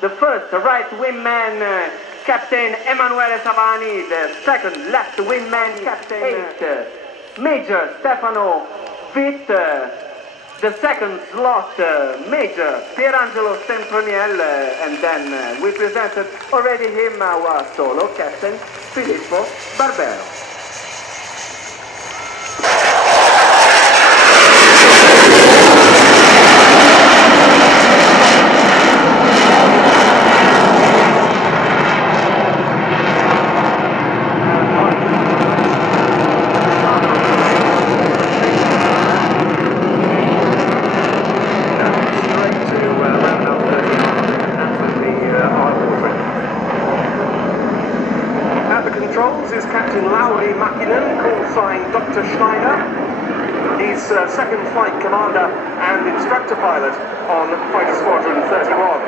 the first right wingman Captain Emanuele Savani, the second left wingman Captain 8 Major Stefano Witt, the second slot Major Pierangelo Semproniel, and then we presented already him, our solo Captain Filippo Barbero. Dr. Schneider, he's second flight commander and instructor pilot on Fighter Squadron 31.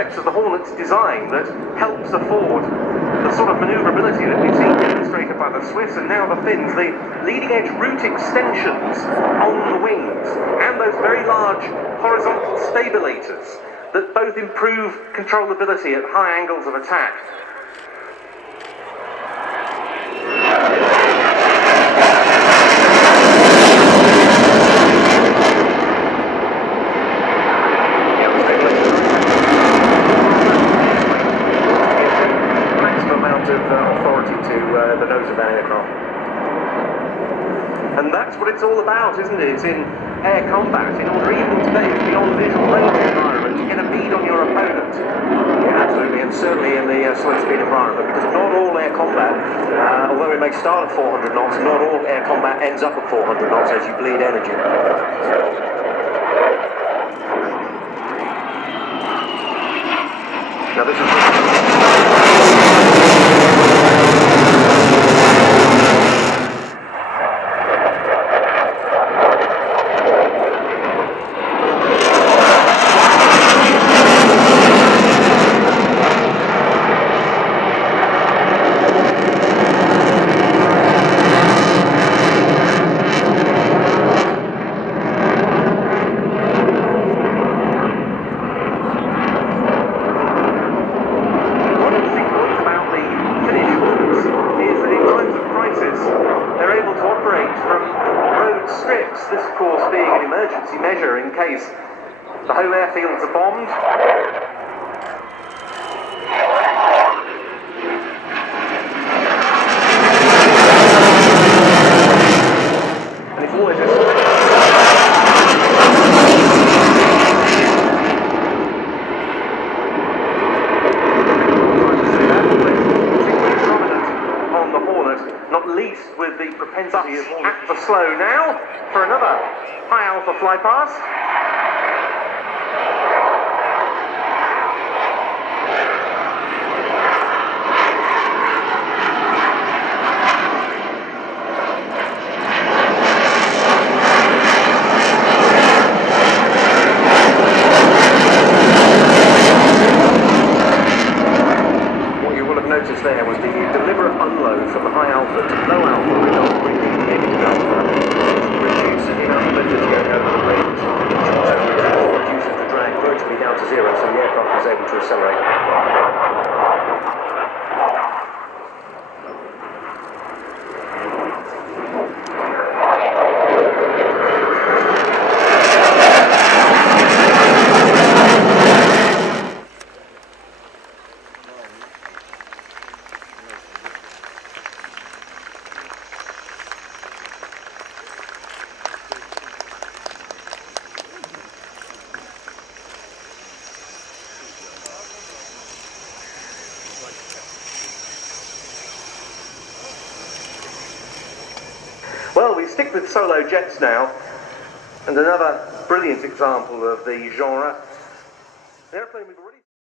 Of the Hornet's design that helps afford the sort of manoeuvrability that we've seen demonstrated by the Swiss and now the Finns, the leading edge root extensions on the wings and those very large horizontal stabilators that both improve controllability at high angles of attack. And that's what it's all about, isn't it? It's in air combat, in order even today to be on visual range environment, to get a bead on your opponent. Yeah, absolutely, and certainly in the slow speed environment, because not all air combat, although it may start at 400 knots, not all air combat ends up at 400 knots as you bleed energy. Now this is... measure in case the whole airfields are bombed. And it's always on the Hornet, not least with the propensity of at the slow now for another high alpha flypast. What you will have noticed there was the deliberate unload from the high alpha to low alpha without bringing the negative alpha. Reduces the amount of energy going over the range, which also reduces the drag stick with solo jets now, and another brilliant example of the genre. The airplane we've already